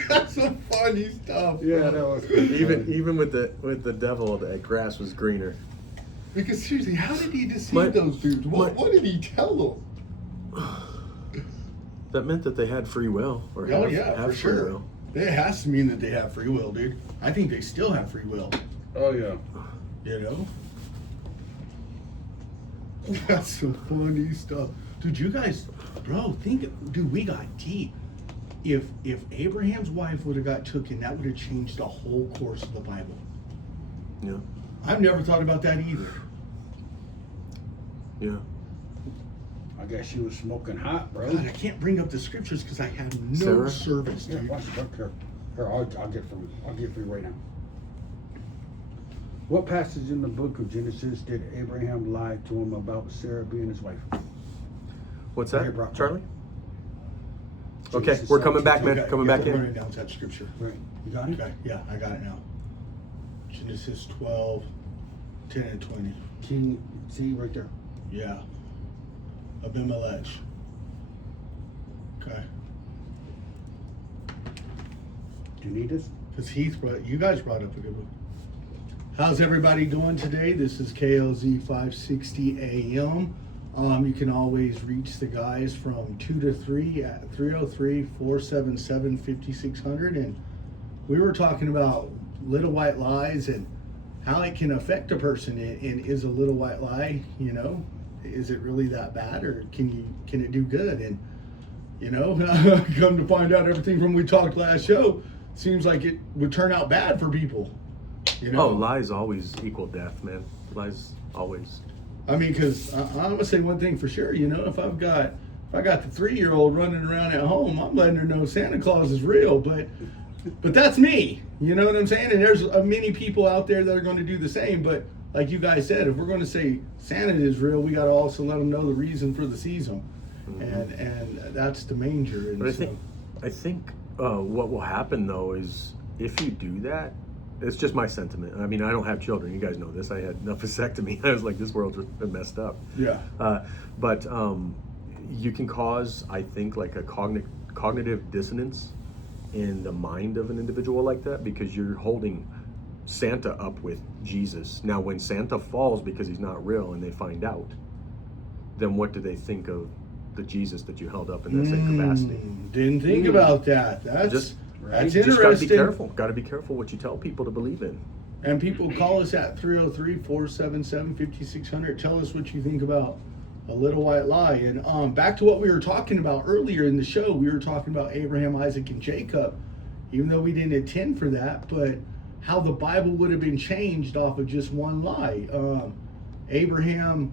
That's some funny stuff. Yeah, that was good. Even with the devil, the grass was greener. Because seriously, how did he deceive My- those dudes? What, my- what did he tell them? That meant that they had free will, or Oh have, yeah, have for free sure. will. It has to mean that they have free will, dude. I think they still have free will. Oh yeah. You know? That's some funny stuff. Dude, you guys, bro, dude, we got deep. If Abraham's wife would have got taken, that would have changed the whole course of the Bible. Yeah, I've never thought about that either. yeah. I guess she was smoking hot, bro. God, I can't bring up the scriptures because I have no Sarah? service, Here, dude. watch it. Here, I'll get from. I'll get for you right now. What passage in the book of Genesis did Abraham lie to him about Sarah being his wife? What's Right here, that, bro. Charlie? Okay, Genesis we're coming back, 17. man. Okay, Coming you back have to in. Run it down to that scripture. Right. You got it? Okay, yeah, I got it now. Genesis 12, 10 and 20. King, see right there. Yeah. Abimelech. Okay. Do you need this? Because you guys brought up a good one. How's everybody doing today? This is KLZ 560 AM. You can always reach the guys from 2 to 3 at 303-477-5600. And we were talking about little white lies and how it can affect a person. And is a little white lie, you know, is it really that bad, or can it do good? And you know, come to find out, everything from we talked last show seems like it would turn out bad for people. You know? Oh, lies always equal death, man. Lies always. I mean, because I'm gonna say one thing for sure. You know, if I got the 3-year-old running around at home, I'm letting her know Santa Claus is real. But that's me. You know what I'm saying? And there's many people out there that are going to do the same. But like you guys said, if we're going to say Santa is real, we got to also let them know the reason for the season, and that's the manger. And But I so- think what will happen though is if you do that, it's just my sentiment. I mean, I don't have children. You guys know this. I had a vasectomy. I was like, this world's been messed up. yeah. But you can cause, I think, like a cognitive dissonance in the mind of an individual like that, because you're holding Santa up with Jesus. Now, when Santa falls because he's not real and they find out, then what do they think of the Jesus that you held up in that same capacity? Didn't think about that. That's Just- that's You just gotta be interesting. careful. Gotta be careful what you tell people to believe in. And people call us at 303-477-5600. Tell us what you think about a little white lie. And back to what we were talking about earlier in the show, we were talking about Abraham, Isaac, and Jacob, even though we didn't intend for that, but how the Bible would have been changed off of just one lie. Abraham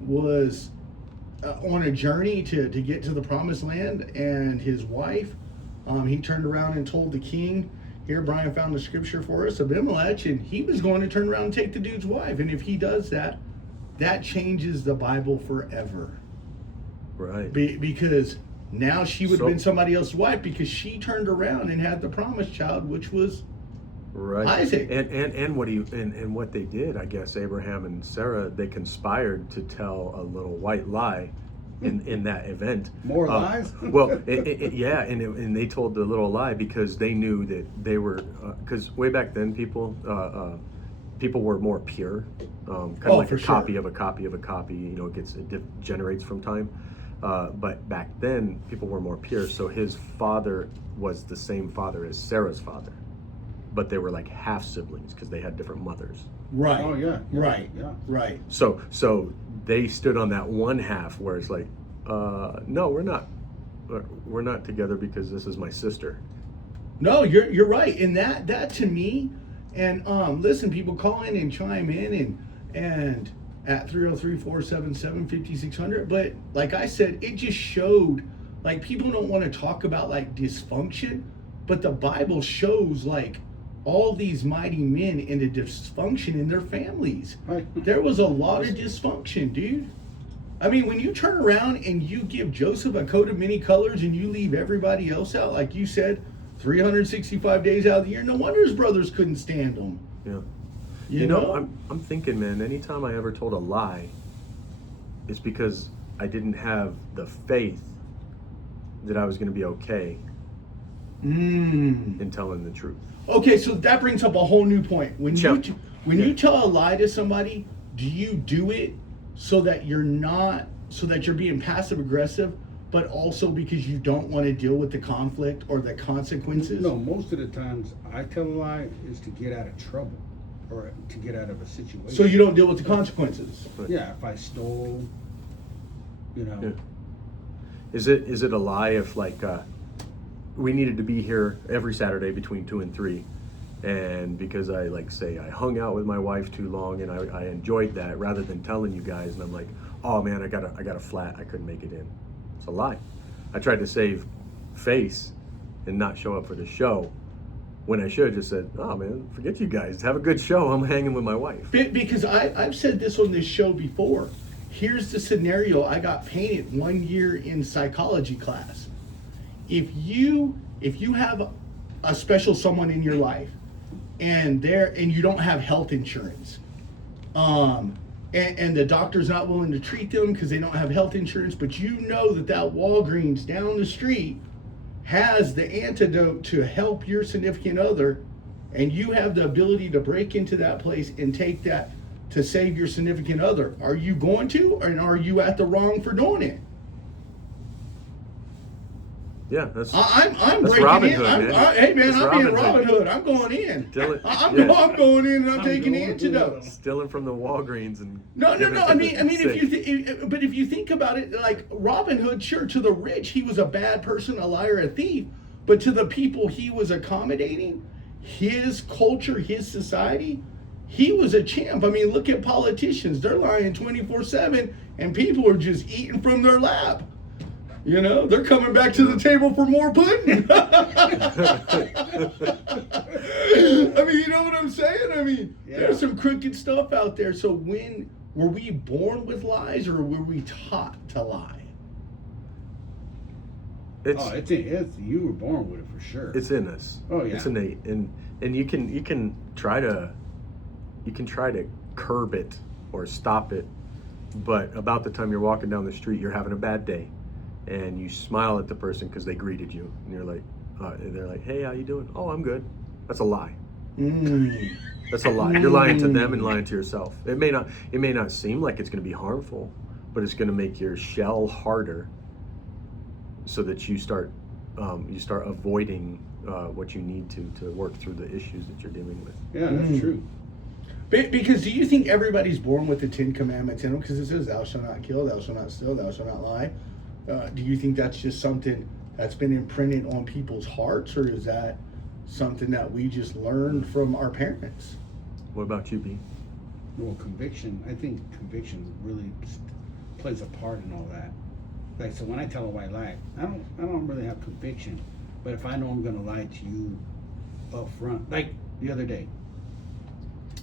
was on a journey to get to the promised land, and his wife, he turned around and told the king, here, Brian found the scripture for us, Abimelech, and he was going to turn around and take the dude's wife. And if he does that, that changes the Bible forever. Right. Because now she would have So- been somebody else's wife, because she turned around and had the promised child, which was Right. Isaac. And what they did, I guess, Abraham and Sarah, they conspired to tell a little white lie in that event. More lies? Well, and they told the little lie because they knew that they were, because way back then people were more pure, kind of like for a sure. copy of a copy of a copy. You know, it generates from time. But back then people were more pure. So his father was the same father as Sarah's father, but they were like half siblings because they had different mothers. right. Oh yeah. Right. Yeah. Right. So they stood on that one half where it's like, no, we're not together because this is my sister. No, you're right. And that to me, and listen, people call in and chime in and at 303-477-5600. But like I said, it just showed, like, people don't want to talk about like dysfunction, but the Bible shows like all these mighty men into dysfunction in their families. Right. There was a lot of dysfunction, dude. I mean, when you turn around and you give Joseph a coat of many colors and you leave everybody else out, like you said, 365 days out of the year, no wonder his brothers couldn't stand him. Yeah. You know? I'm thinking, man, anytime I ever told a lie, it's because I didn't have the faith that I was going to be okay in telling the truth. Okay, so that brings up a whole new point. When Sure. you tell a lie to somebody, do you do it so that you're being passive aggressive, but also because you don't want to deal with the conflict or the consequences? No, most of the times I tell a lie is to get out of trouble or to get out of a situation. So you don't deal with the consequences. Yeah, if I stole, you know. Yeah. Is it a lie if like we needed to be here every Saturday between 2 and 3, and because I like say I hung out with my wife too long and I enjoyed that, rather than telling you guys, and I'm like, oh man, I got a flat, I couldn't make it in. It's a lie. I tried to save face and not show up for the show when I should have just said, oh man, forget you guys, have a good show, I'm hanging with my wife. Because I've said this on this show before. Here's the scenario I got painted 1 year in psychology class. If you have a special someone in your life and you don't have health insurance, and the doctor's not willing to treat them because they don't have health insurance, but you know that Walgreens down the street has the antidote to help your significant other, and you have the ability to break into that place and take that to save your significant other, are you going to, or are you at the wrong for doing it? Yeah, that's I'm that's breaking Robin in. Hood, man. Hey man, That's I'm being Robin Robin Hood. Hood. I'm going in. Dylan- I'm yeah. going in and I'm taking the going antidote. Stealing from the Walgreens and No. giving it I to mean, the sick. if you think about it, like Robin Hood, sure, to the rich, he was a bad person, a liar, a thief. But to the people he was accommodating, his culture, his society, he was a champ. I mean, look at politicians; they're lying 24/7, and people are just eating from their lap. You know, they're coming back to the table for more pudding. I mean, you know what I'm saying? I mean, there's some crooked stuff out there. So were we born with lies, or were we taught to lie? It's you were born with it for sure. It's in us. Oh yeah. It's innate, and you can try to curb it or stop it, but about the time you're walking down the street, you're having a bad day, and you smile at the person because they greeted you, and you're like, they're like, hey, how you doing? Oh, I'm good. That's a lie. That's a lie. You're lying to them and lying to yourself. It may not seem like it's going to be harmful, but it's going to make your shell harder, so that you start avoiding what you need to work through the issues that you're dealing with. Yeah, that's true. Because do you think everybody's born with the 10 Commandments in them? Because it says, thou shalt not kill, thou shalt not steal, thou shalt not lie. Do you think that's just something that's been imprinted on people's hearts, or is that something that we just learned from our parents? What about you, B? Well, conviction. I think conviction really plays a part in all that. Like, so when I tell a white lie, I don't really have conviction, but if I know I'm gonna lie to you up front, like the other day,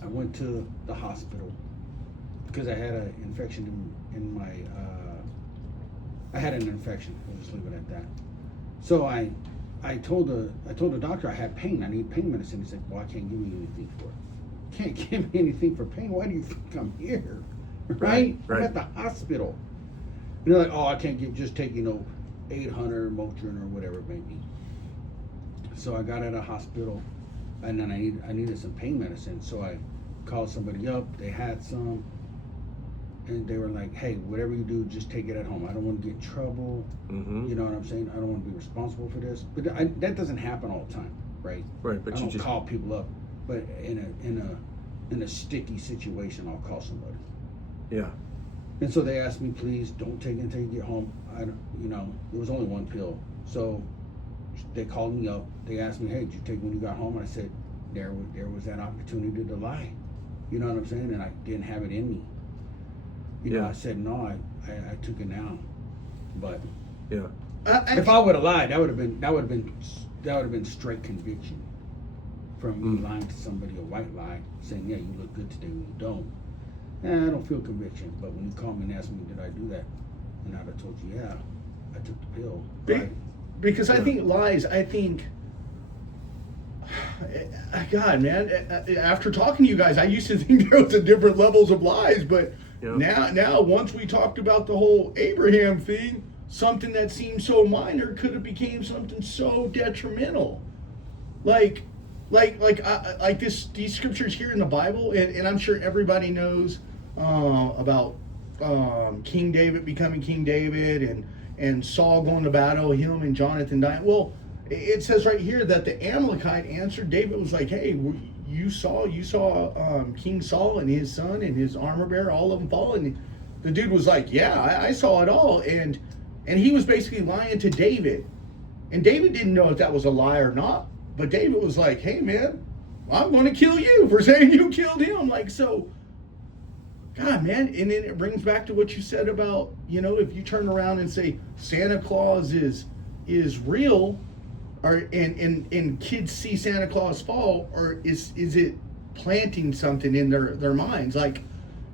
I went to the hospital because I had an infection in my. I had an infection. We'll just leave it at that. So I told the doctor I had pain. I need pain medicine. He said, "Well, I can't give you anything for it. Can't give me anything for pain. Why do you think I'm here? Right? I'm at the hospital." And they're like, "Oh, I can't just take 800 Motrin or whatever it may be." So I got at a hospital, and then I needed some pain medicine. So I called somebody up. They had some, and they were like, "Hey, whatever you do, just take it at home. I don't want to get in trouble. Mm-hmm. You know what I'm saying? I don't want to be responsible for this." But that doesn't happen all the time, right? Right, but I you don't just call people up. But in a sticky situation, I'll call somebody. yeah. And so they asked me, please don't take it until you get home. There was only one pill. So they called me up. They asked me, hey, did you take it when you got home? And I said, there was that opportunity to lie. You know what I'm saying? And I didn't have it in me. I said, no, I took it now. But if I would have lied, that would have been straight conviction from me lying to somebody, a white lie, saying, yeah, you look good today when you don't. I don't feel conviction. But when you called me and asked me, did I do that? And I'd have told you, yeah, I took the pill. Right? Because I think lies, God, man, after talking to you guys, I used to think there was a different levels of lies, but now once we talked about the whole Abraham thing, something that seemed so minor could have became something so detrimental. Like these scriptures here in the Bible, and I'm sure everybody knows about King David becoming King David and Saul going to battle, him and Jonathan dying. Well, it says right here that the Amalekite answered. David was like, hey, you saw King Saul and his son and his armor bearer, all of them fall. And the dude was like, yeah, I saw it all. And he was basically lying to David. And David didn't know if that was a lie or not. But David was like, hey, man, I'm going to kill you for saying you killed him. Like, so, God, man. And then it brings back to what you said about, if you turn around and say Santa Claus is real, and kids see Santa Claus fall, or is it planting something in their minds? Like,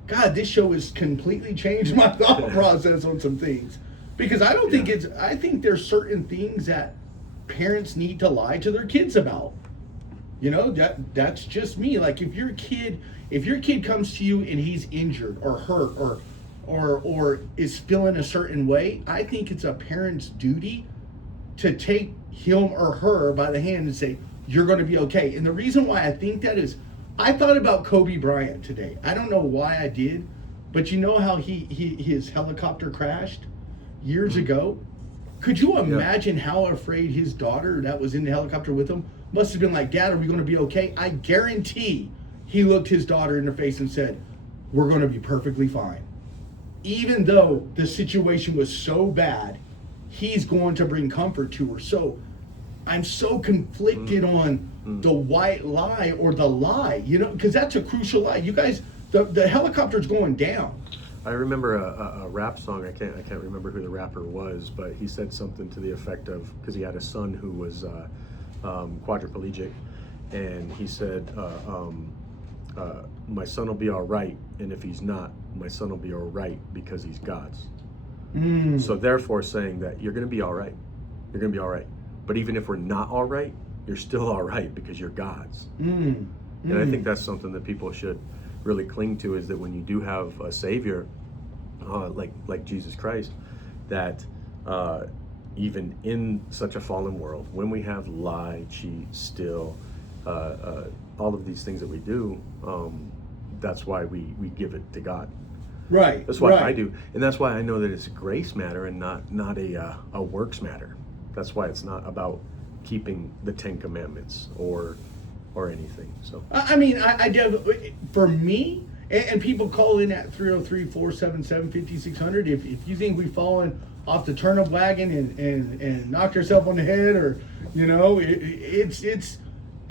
God, this show has completely changed my thought process on some things. Because I don't think I think there's certain things that parents need to lie to their kids about. That's just me. Like, if your kid comes to you and he's injured or hurt or is feeling a certain way, I think it's a parent's duty to take him or her by the hand and say, you're going to be okay. And the reason why I think that is, I thought about Kobe Bryant today. I don't know why I did, but you know how his helicopter crashed years ago? Could you imagine how afraid his daughter that was in the helicopter with him must have been like, Dad, are we going to be okay? I guarantee he looked his daughter in the face and said, we're going to be perfectly fine. Even though the situation was so bad, he's going to bring comfort to her. So I'm so conflicted on the white lie or the lie, because that's a crucial lie. You guys, the helicopter's going down. I remember a rap song. I can't remember who the rapper was, but he said something to the effect of, because he had a son who was quadriplegic, and he said, my son will be all right, and if he's not, my son will be all right because he's God's. So therefore saying that you're going to be all right. You're going to be all right. But even if we're not all right, you're still all right because you're God's. And I think that's something that people should really cling to, is that when you do have a Savior, like Jesus Christ, that even in such a fallen world, when we have lie, cheat, steal, all of these things that we do, that's why we give it to God. Right. That's why I do, and that's why I know that it's a grace matter and not a works matter. That's why it's not about keeping the 10 Commandments or anything. So I for me, and people call in at 303-477-5600 if you think we've fallen off the turnip wagon and knocked ourselves on the head, or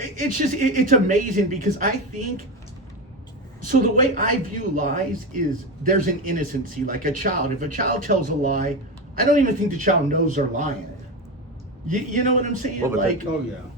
it's amazing, because I think, so the way I view lies is there's an innocency. Like a child, if a child tells a lie, I don't even think the child knows they're lying. You know what I'm saying? Well,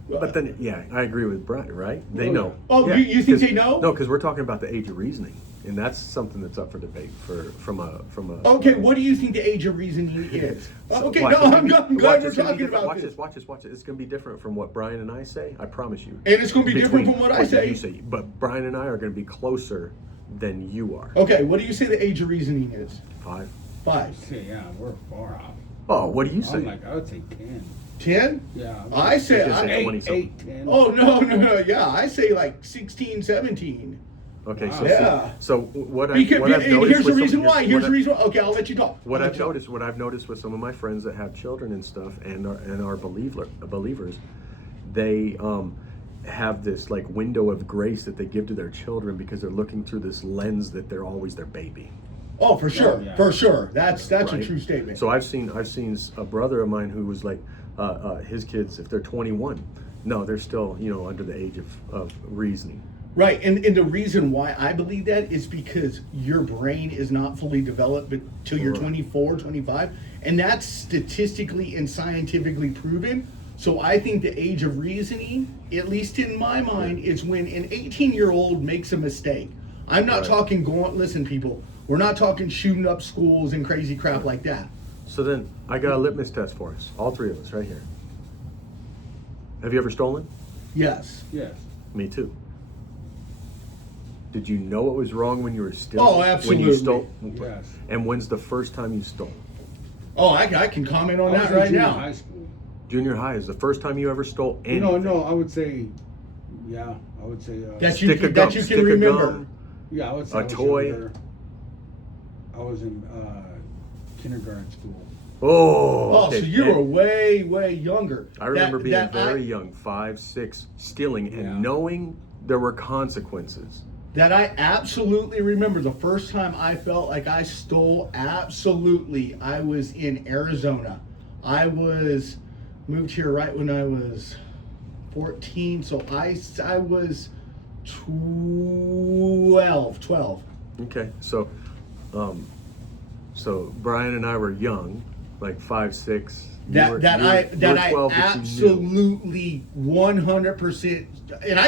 But then, I agree with Brian, right? They know. Oh, you think they know? No, because we're talking about the age of reasoning, and that's something that's up for debate from a. Okay, what do you think the age of reasoning is? Okay, I'm glad we're talking about this. Watch this. It's going to be different from what Brian and I say. I promise you. And it's going to be different from what I say. You say. But Brian and I are going to be closer than you are. Okay, what do you say the age of reasoning is? 5. 5. Yeah, we're far off. Oh, what do you say? I would say 10. 10? Yeah. I say 8, 10. Oh, no. Yeah, I say like 16, 17. Okay, Wow. so Yeah. so what I've Because, noticed. here's the reason why. Okay, I'll let you talk. What I've noticed with some of my friends that have children and stuff, and are believers, they have this like window of grace that they give to their children because they're looking through this lens that they're always their baby. Oh, for sure, Oh, yeah. for sure. That's a Right. true statement. So I've seen a brother of mine who was like, his kids, if they're 21, no, they're still, under the age of reasoning. Right, and the reason why I believe that is because your brain is not fully developed until you're Right. 24, 25, and that's statistically and scientifically proven. So I think the age of reasoning, at least in my mind, is when an 18-year-old makes a mistake. I'm not Right. talking listen, people, we're not talking shooting up schools and crazy crap like that. So then I got a litmus test for us, all three of us right here. Have you ever stolen? Yes. Yes. Me too. Did you know what was wrong when you were stealing? Oh, When absolutely. you stole? Yes. And when's the first time you stole? Oh, I can comment on I was that in right junior now. high school. Junior high is the first time you ever stole anything. No, I would say, yeah, I would say, That Stick of gum, you stick can of remember. gum. yeah, I would say A I was toy. younger. I was in kindergarten school. Oh, Oh, so you were way, way younger. I remember being That very young, 5, 6, stealing and Yeah. knowing there were consequences. That I absolutely remember the first time I felt like I stole. Absolutely, I was in Arizona. I was moved here right when I was 14, so I was 12. Okay, so Brian and I were young, like 5, 6. You were 12, but you knew. Absolutely 100%, and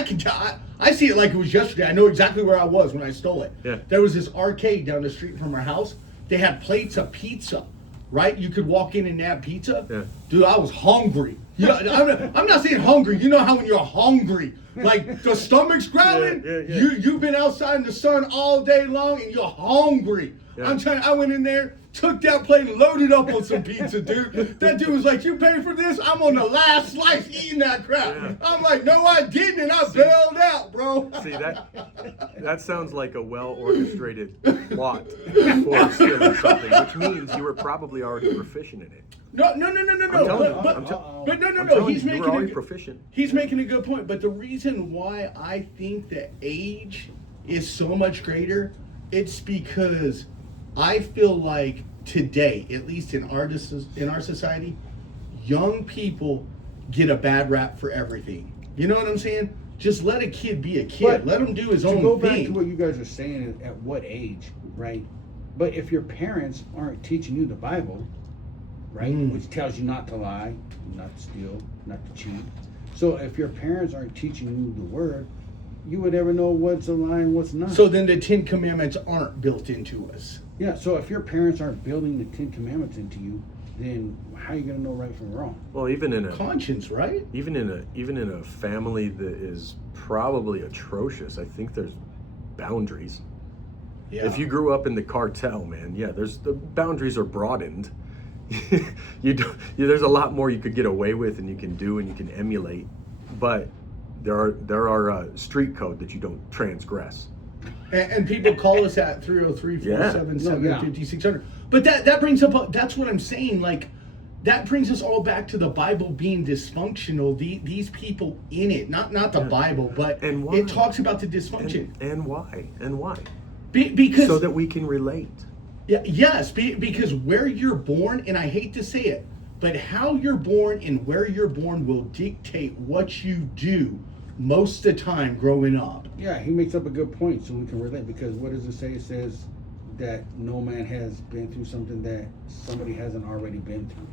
I see it like it was yesterday. I know exactly where I was when I stole it. Yeah. There was this arcade down the street from our house. They had plates of pizza, right? You could walk in and nab pizza. Yeah. Dude, I was hungry. Yeah, I'm not saying hungry. You know how when you're hungry, like the stomach's growling. Yeah. You've been outside in the sun all day long and you're hungry. Yeah. I went in there, took that plate, and loaded up on some pizza, dude. That dude was like, "You pay for this? I'm on the last slice eating that crap." Yeah. I'm like, "No, I didn't," and I bailed out, bro. See that sounds like a well orchestrated plot for stealing something, which means you were probably already proficient in it. No. I'm telling you, But I'm no. telling He's you, you making were already a, proficient. He's making a good point. But the reason why I think the age is so much greater, it's because I feel like today, at least in our society, young people get a bad rap for everything. You know what I'm saying? Just let a kid be a kid. But let him do his To own go back thing. to what you guys are saying, at what age, right? But if your parents aren't teaching you the Bible, right, which tells you not to lie, not to steal, not to cheat. So if your parents aren't teaching you the Word, you would ever know what's a lie and what's not. So then the 10 Commandments aren't built into us. Yeah, so if your parents aren't building the 10 Commandments into you, then how are you gonna know right from wrong? Well, even in Conscience, right? a family that is probably atrocious, I think there's boundaries. Yeah. If you grew up in the cartel, man, yeah, the boundaries are broadened. There's a lot more you could get away with, and you can do, and you can emulate, but there are street code that you don't transgress. And people call us at 303-477-5600. But that brings up, that's what I'm saying. Like, that brings us all back to the Bible being dysfunctional. These people in it, not the Bible, but And why? it talks about the dysfunction. And why? Because So that we can relate. because where you're born, and I hate to say it, but how you're born and where you're born will dictate what you do most of the time growing up. Yeah, he makes up a good point, so we can relate. Because what does it say? It says that no man has been through something that somebody hasn't already been through.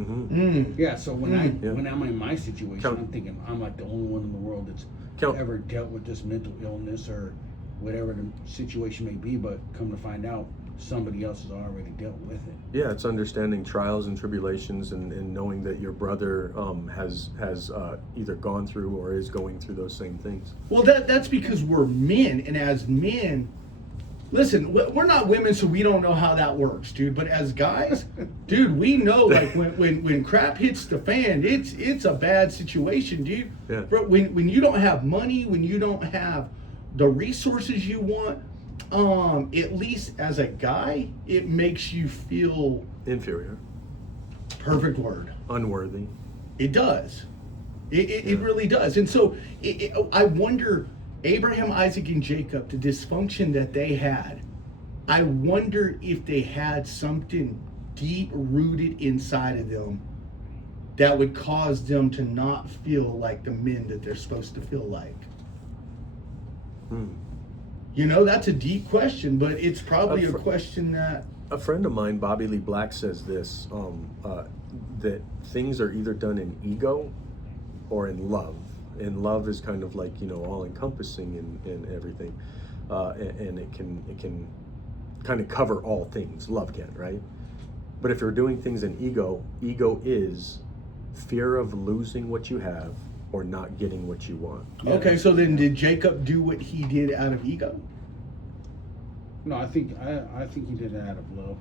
Mm-hmm. Yeah, so when Yeah. I'm in my situation, Count- I'm thinking I'm like the only one in the world that's Count- ever dealt with this mental illness or whatever the situation may be. But come to find out, somebody else has already dealt with it. Yeah, it's understanding trials and tribulations, and knowing that your brother has either gone through or is going through those same things. Well, that's because we're men, and as men, listen, we're not women, so we don't know how that works, dude. But as guys, dude, we know, like, when crap hits the fan, it's a bad situation, dude. Yeah. Bro, when you don't have money, when you don't have the resources you want, at least as a guy, it makes you feel Inferior, perfect word. unworthy. It does. It really does. And so I wonder, Abraham, Isaac, and Jacob, the dysfunction that they had, I wonder if they had something deep rooted inside of them that would cause them to not feel like the men that they're supposed to feel like. You know, that's a deep question, but it's probably a question that... A friend of mine, Bobby Lee Black, says this, that things are either done in ego or in love. And love is kind of like, you know, all-encompassing in everything. And it can kind of cover all things. Love can, right? But if you're doing things in ego is fear of losing what you have or not getting what you want. Okay, so then did Jacob do what he did out of ego? No, I think he did it out of love.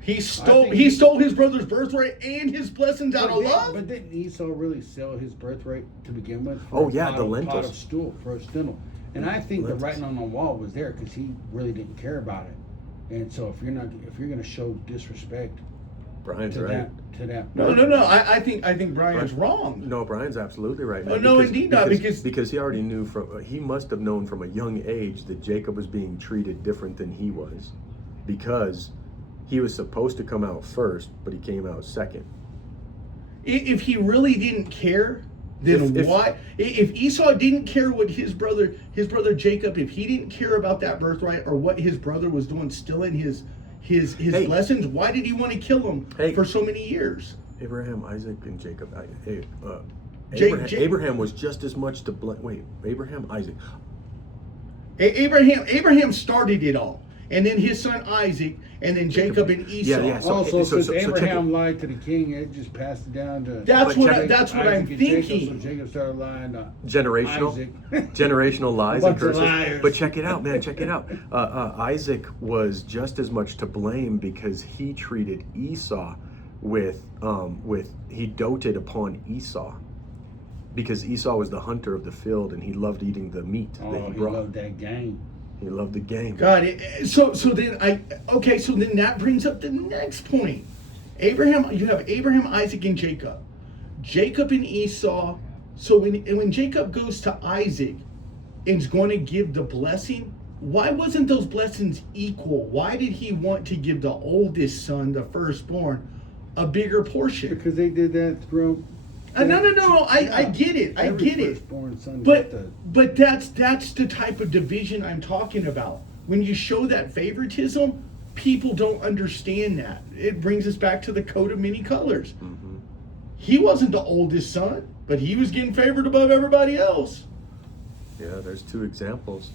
He stole his brother's birthright and his blessings out of love? But didn't Esau really sell his birthright to begin with? Oh, yeah, the lentils. Pot of stool for a spindle. And I think the writing on the wall was there because he really didn't care about it. And so if you're going to show disrespect Brian's to right. that. No. I think Brian's wrong. No, Brian's absolutely right. Oh, no, indeed not, because he already knew he must have known from a young age that Jacob was being treated different than he was, because he was supposed to come out first, but he came out second. If he really didn't care, then why? If Esau didn't care what his brother Jacob, if he didn't care about that birthright or what his brother was doing, stealing his blessings, why did he want to kill him for so many years? Abraham, Isaac, and Jacob. Abraham was just as much to blame. Wait, Abraham, Isaac. Abraham started it all, and then his son Isaac, and then Jacob and Esau. Yeah. Since Abraham lied to the king, it just passed it down to. That's what I'm thinking. Jacob, so Jacob started lying to generational lies and curses. Liars. But check it out, man. Check it out. Isaac was just as much to blame because he treated Esau with he doted upon Esau, because Esau was the hunter of the field and he loved eating the meat that he brought. Loved that game. He loved the game. God, so then that brings up the next point. You have Abraham, Isaac, and Jacob. Jacob and Esau. So when Jacob goes to Isaac and is going to give the blessing, why wasn't those blessings equal? Why did he want to give the oldest son, the firstborn, a bigger portion? Because they did that through. No. I get it. I get it. But that's the type of division I'm talking about. When you show that favoritism, people don't understand that. It brings us back to the coat of many colors. Mm-hmm. He wasn't the oldest son, but he was getting favored above everybody else. Yeah, there's two examples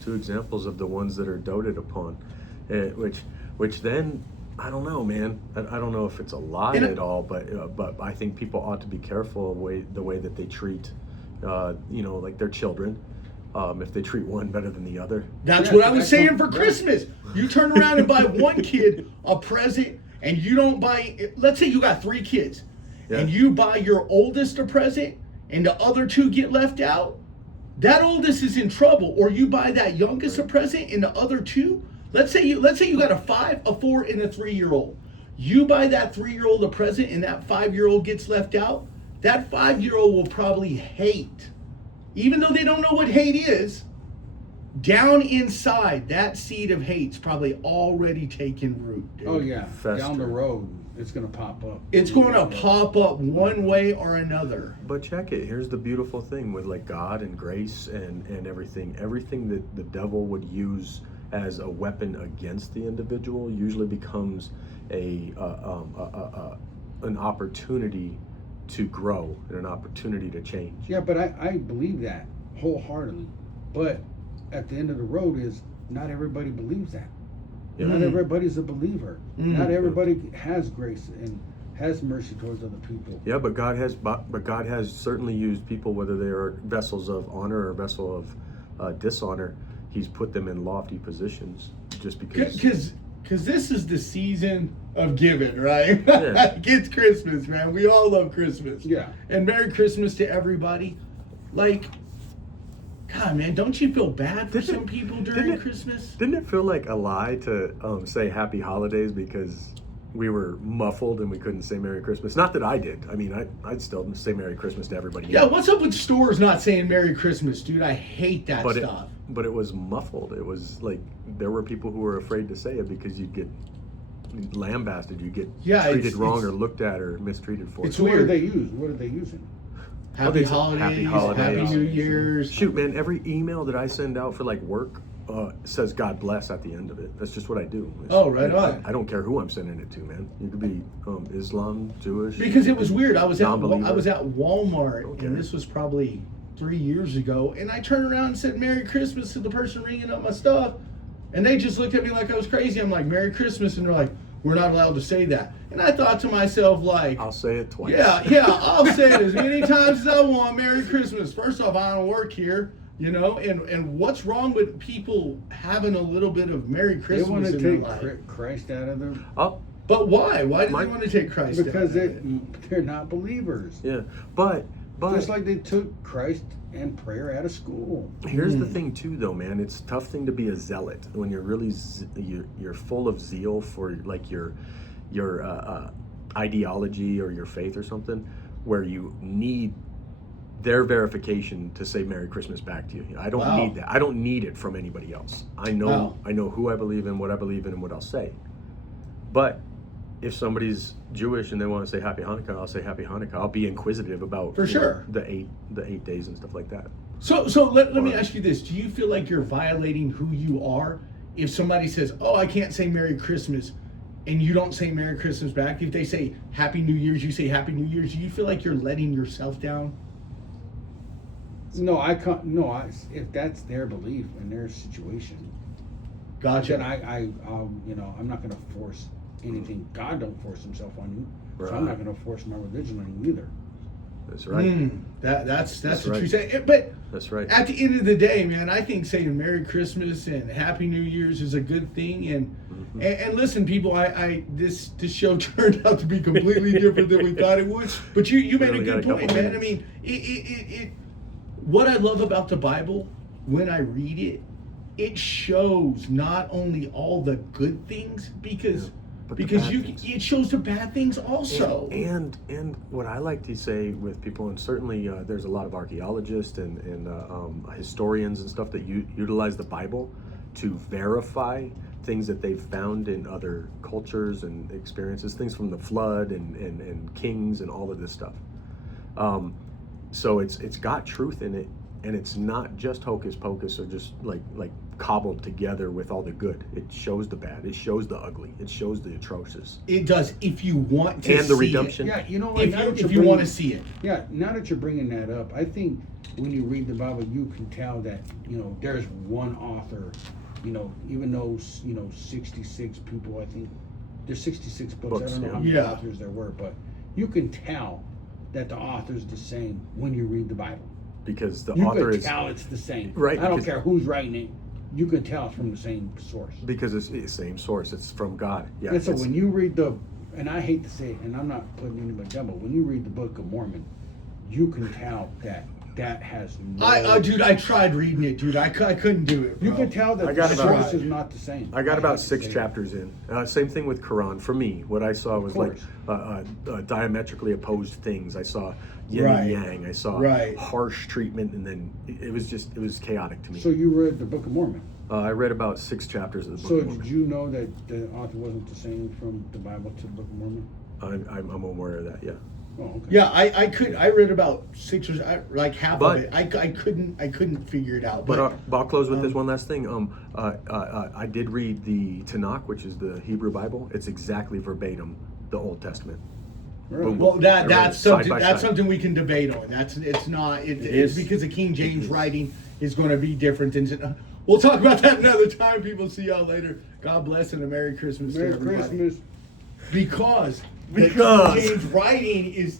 of the ones that are doted upon, which then. I don't know, man. I don't know if it's a lie at all, but I think people ought to be careful the way that they treat, like their children. If they treat one better than the other. That's what I was saying for Christmas. You turn around and buy one kid a present, and you don't buy. Let's say you got 3 kids, and you buy your oldest a present, and the other 2 get left out. That oldest is in trouble. Or you buy that youngest a present, and the other 2. Let's say you got a 5, a 4, and a 3-year-old. You buy that 3-year-old a present and that 5-year-old gets left out. That 5-year-old will probably hate. Even though they don't know what hate is, down inside, that seed of hate's probably already taken root, dude. Oh yeah, Fester. Down the road, it's going to pop up. It's going to pop up one way or another. But check it. Here's the beautiful thing with like God and grace and everything. Everything that the devil would use as a weapon against the individual usually becomes an opportunity to grow and an opportunity to change. Yeah, but I believe that wholeheartedly. But at the end of the road is not everybody believes that. Yeah. Not everybody's a believer. Not everybody has grace and has mercy towards other people. Yeah, but God has certainly used people, whether they are vessels of honor or vessel of dishonor. He's put them in lofty positions just because. Because this is the season of giving, right? Yeah. It's Christmas, man. We all love Christmas. Yeah. And Merry Christmas to everybody. Like, God, man, don't you feel bad for some people during Christmas? Didn't it feel like a lie to say Happy Holidays because we were muffled and we couldn't say Merry Christmas? Not that I did. I mean, I'd still say Merry Christmas to everybody. Yeah, what's up with stores not saying Merry Christmas, dude? I hate that stuff. but it was muffled. It was like there were people who were afraid to say it because you'd get lambasted, you get treated wrong or looked at or mistreated for It's it. weird. What are they using? Happy holidays, Happy New Year's. Shoot, man, every email that I send out for like work says God bless at the end of it. That's just what I do. Oh, right on. I don't care who I'm sending it to, man. You could be Islam, Jewish. Because it was weird. I was at non-believer. Walmart, Okay. and this was probably 3 years ago, and I turned around and said Merry Christmas to the person ringing up my stuff, and they just looked at me like I was crazy. I'm like, Merry Christmas, and they're like, we're not allowed to say that. And I thought to myself, like, I'll say it twice. yeah, I'll say it as many times as I want. Merry Christmas. First off, I don't work here, you know, and what's wrong with people having a little bit of Merry They Christmas want to in their life? take Christ out of them Oh, But why? Why do they want to take Christ because out of it? they're not believers. yeah. But Just like they took Christ and prayer out of school. here's the thing too, though, man. It's a tough thing to be a zealot when you're really you're full of zeal for like your ideology or your faith or something, where you need their verification to say Merry Christmas back to you. I don't need that. I don't need it from anybody else. I know who I believe in, what I believe in, and what I'll say. But if somebody's Jewish and they want to say Happy Hanukkah, I'll say Happy Hanukkah. I'll be inquisitive about the eight days and stuff like that. So let me ask you this: do you feel like you're violating who you are if somebody says, "Oh, I can't say Merry Christmas," and you don't say Merry Christmas back? If they say Happy New Year's, you say Happy New Year's. Do you feel like you're letting yourself down? No, I can't. No, if that's their belief and their situation, Gotcha. then I'm not going to force anything. God don't force Himself on you, so I'm not going to force my religion on you either. That's right. That's what right. you say. But That's right. at the end of the day, man, I think saying Merry Christmas and Happy New Year's is a good thing. And listen, people, this show turned out to be completely different than we thought it would. But you made a good point, man. I mean, what I love about the Bible when I read it, it shows not only all the good things because it shows the bad things also. And what I like to say with people, and certainly there's a lot of archaeologists and historians and stuff that utilize the Bible to verify things that they've found in other cultures and experiences, things from the flood and kings and all of this stuff. So it's got truth in it, and it's not just hocus pocus or just like cobbled together with all the good. It shows the bad, it shows the ugly, it shows the atrocious. It does, if you want to and the see redemption. it. Yeah, you know what? If you want to see it. Yeah, now that you're bringing that up, I think when you read the Bible, you can tell that there's one author. Even though 66 people, I think there's 66 books. I don't know how many authors there were, but you can tell that the author's the same when you read the Bible. Because the you author can is tell it's the same. right. I don't care who's writing it. You can tell it's from the same source. Because it's the same source. It's from God. Yeah. And so when you read and I hate to say it, and I'm not putting anybody down, but when you read the Book of Mormon, you can tell that has no... Dude, I tried reading it, dude. I couldn't do it, bro. You can tell that the source is not the same. I got about 6 chapters in. Same thing with Quran. For me, what I saw was like diametrically opposed things. I saw yin and yang. I saw harsh treatment, and then it was chaotic to me. So you read the Book of Mormon? I read about 6 chapters of the Book of Mormon. So did you know that the author wasn't the same from the Bible to the Book of Mormon? I'm aware of that, yeah. Oh, okay. Yeah, I read about 6 or like half of it. I couldn't figure it out. But I'll close with this one last thing. I did read the Tanakh, which is the Hebrew Bible. It's exactly verbatim the Old Testament. Really? Well, that's something we can debate on. It's because the King James writing is going to be different than. We'll talk about that another time. People, see y'all later. God bless and a Merry Christmas to everybody. Merry Christmas. Because the King James writing is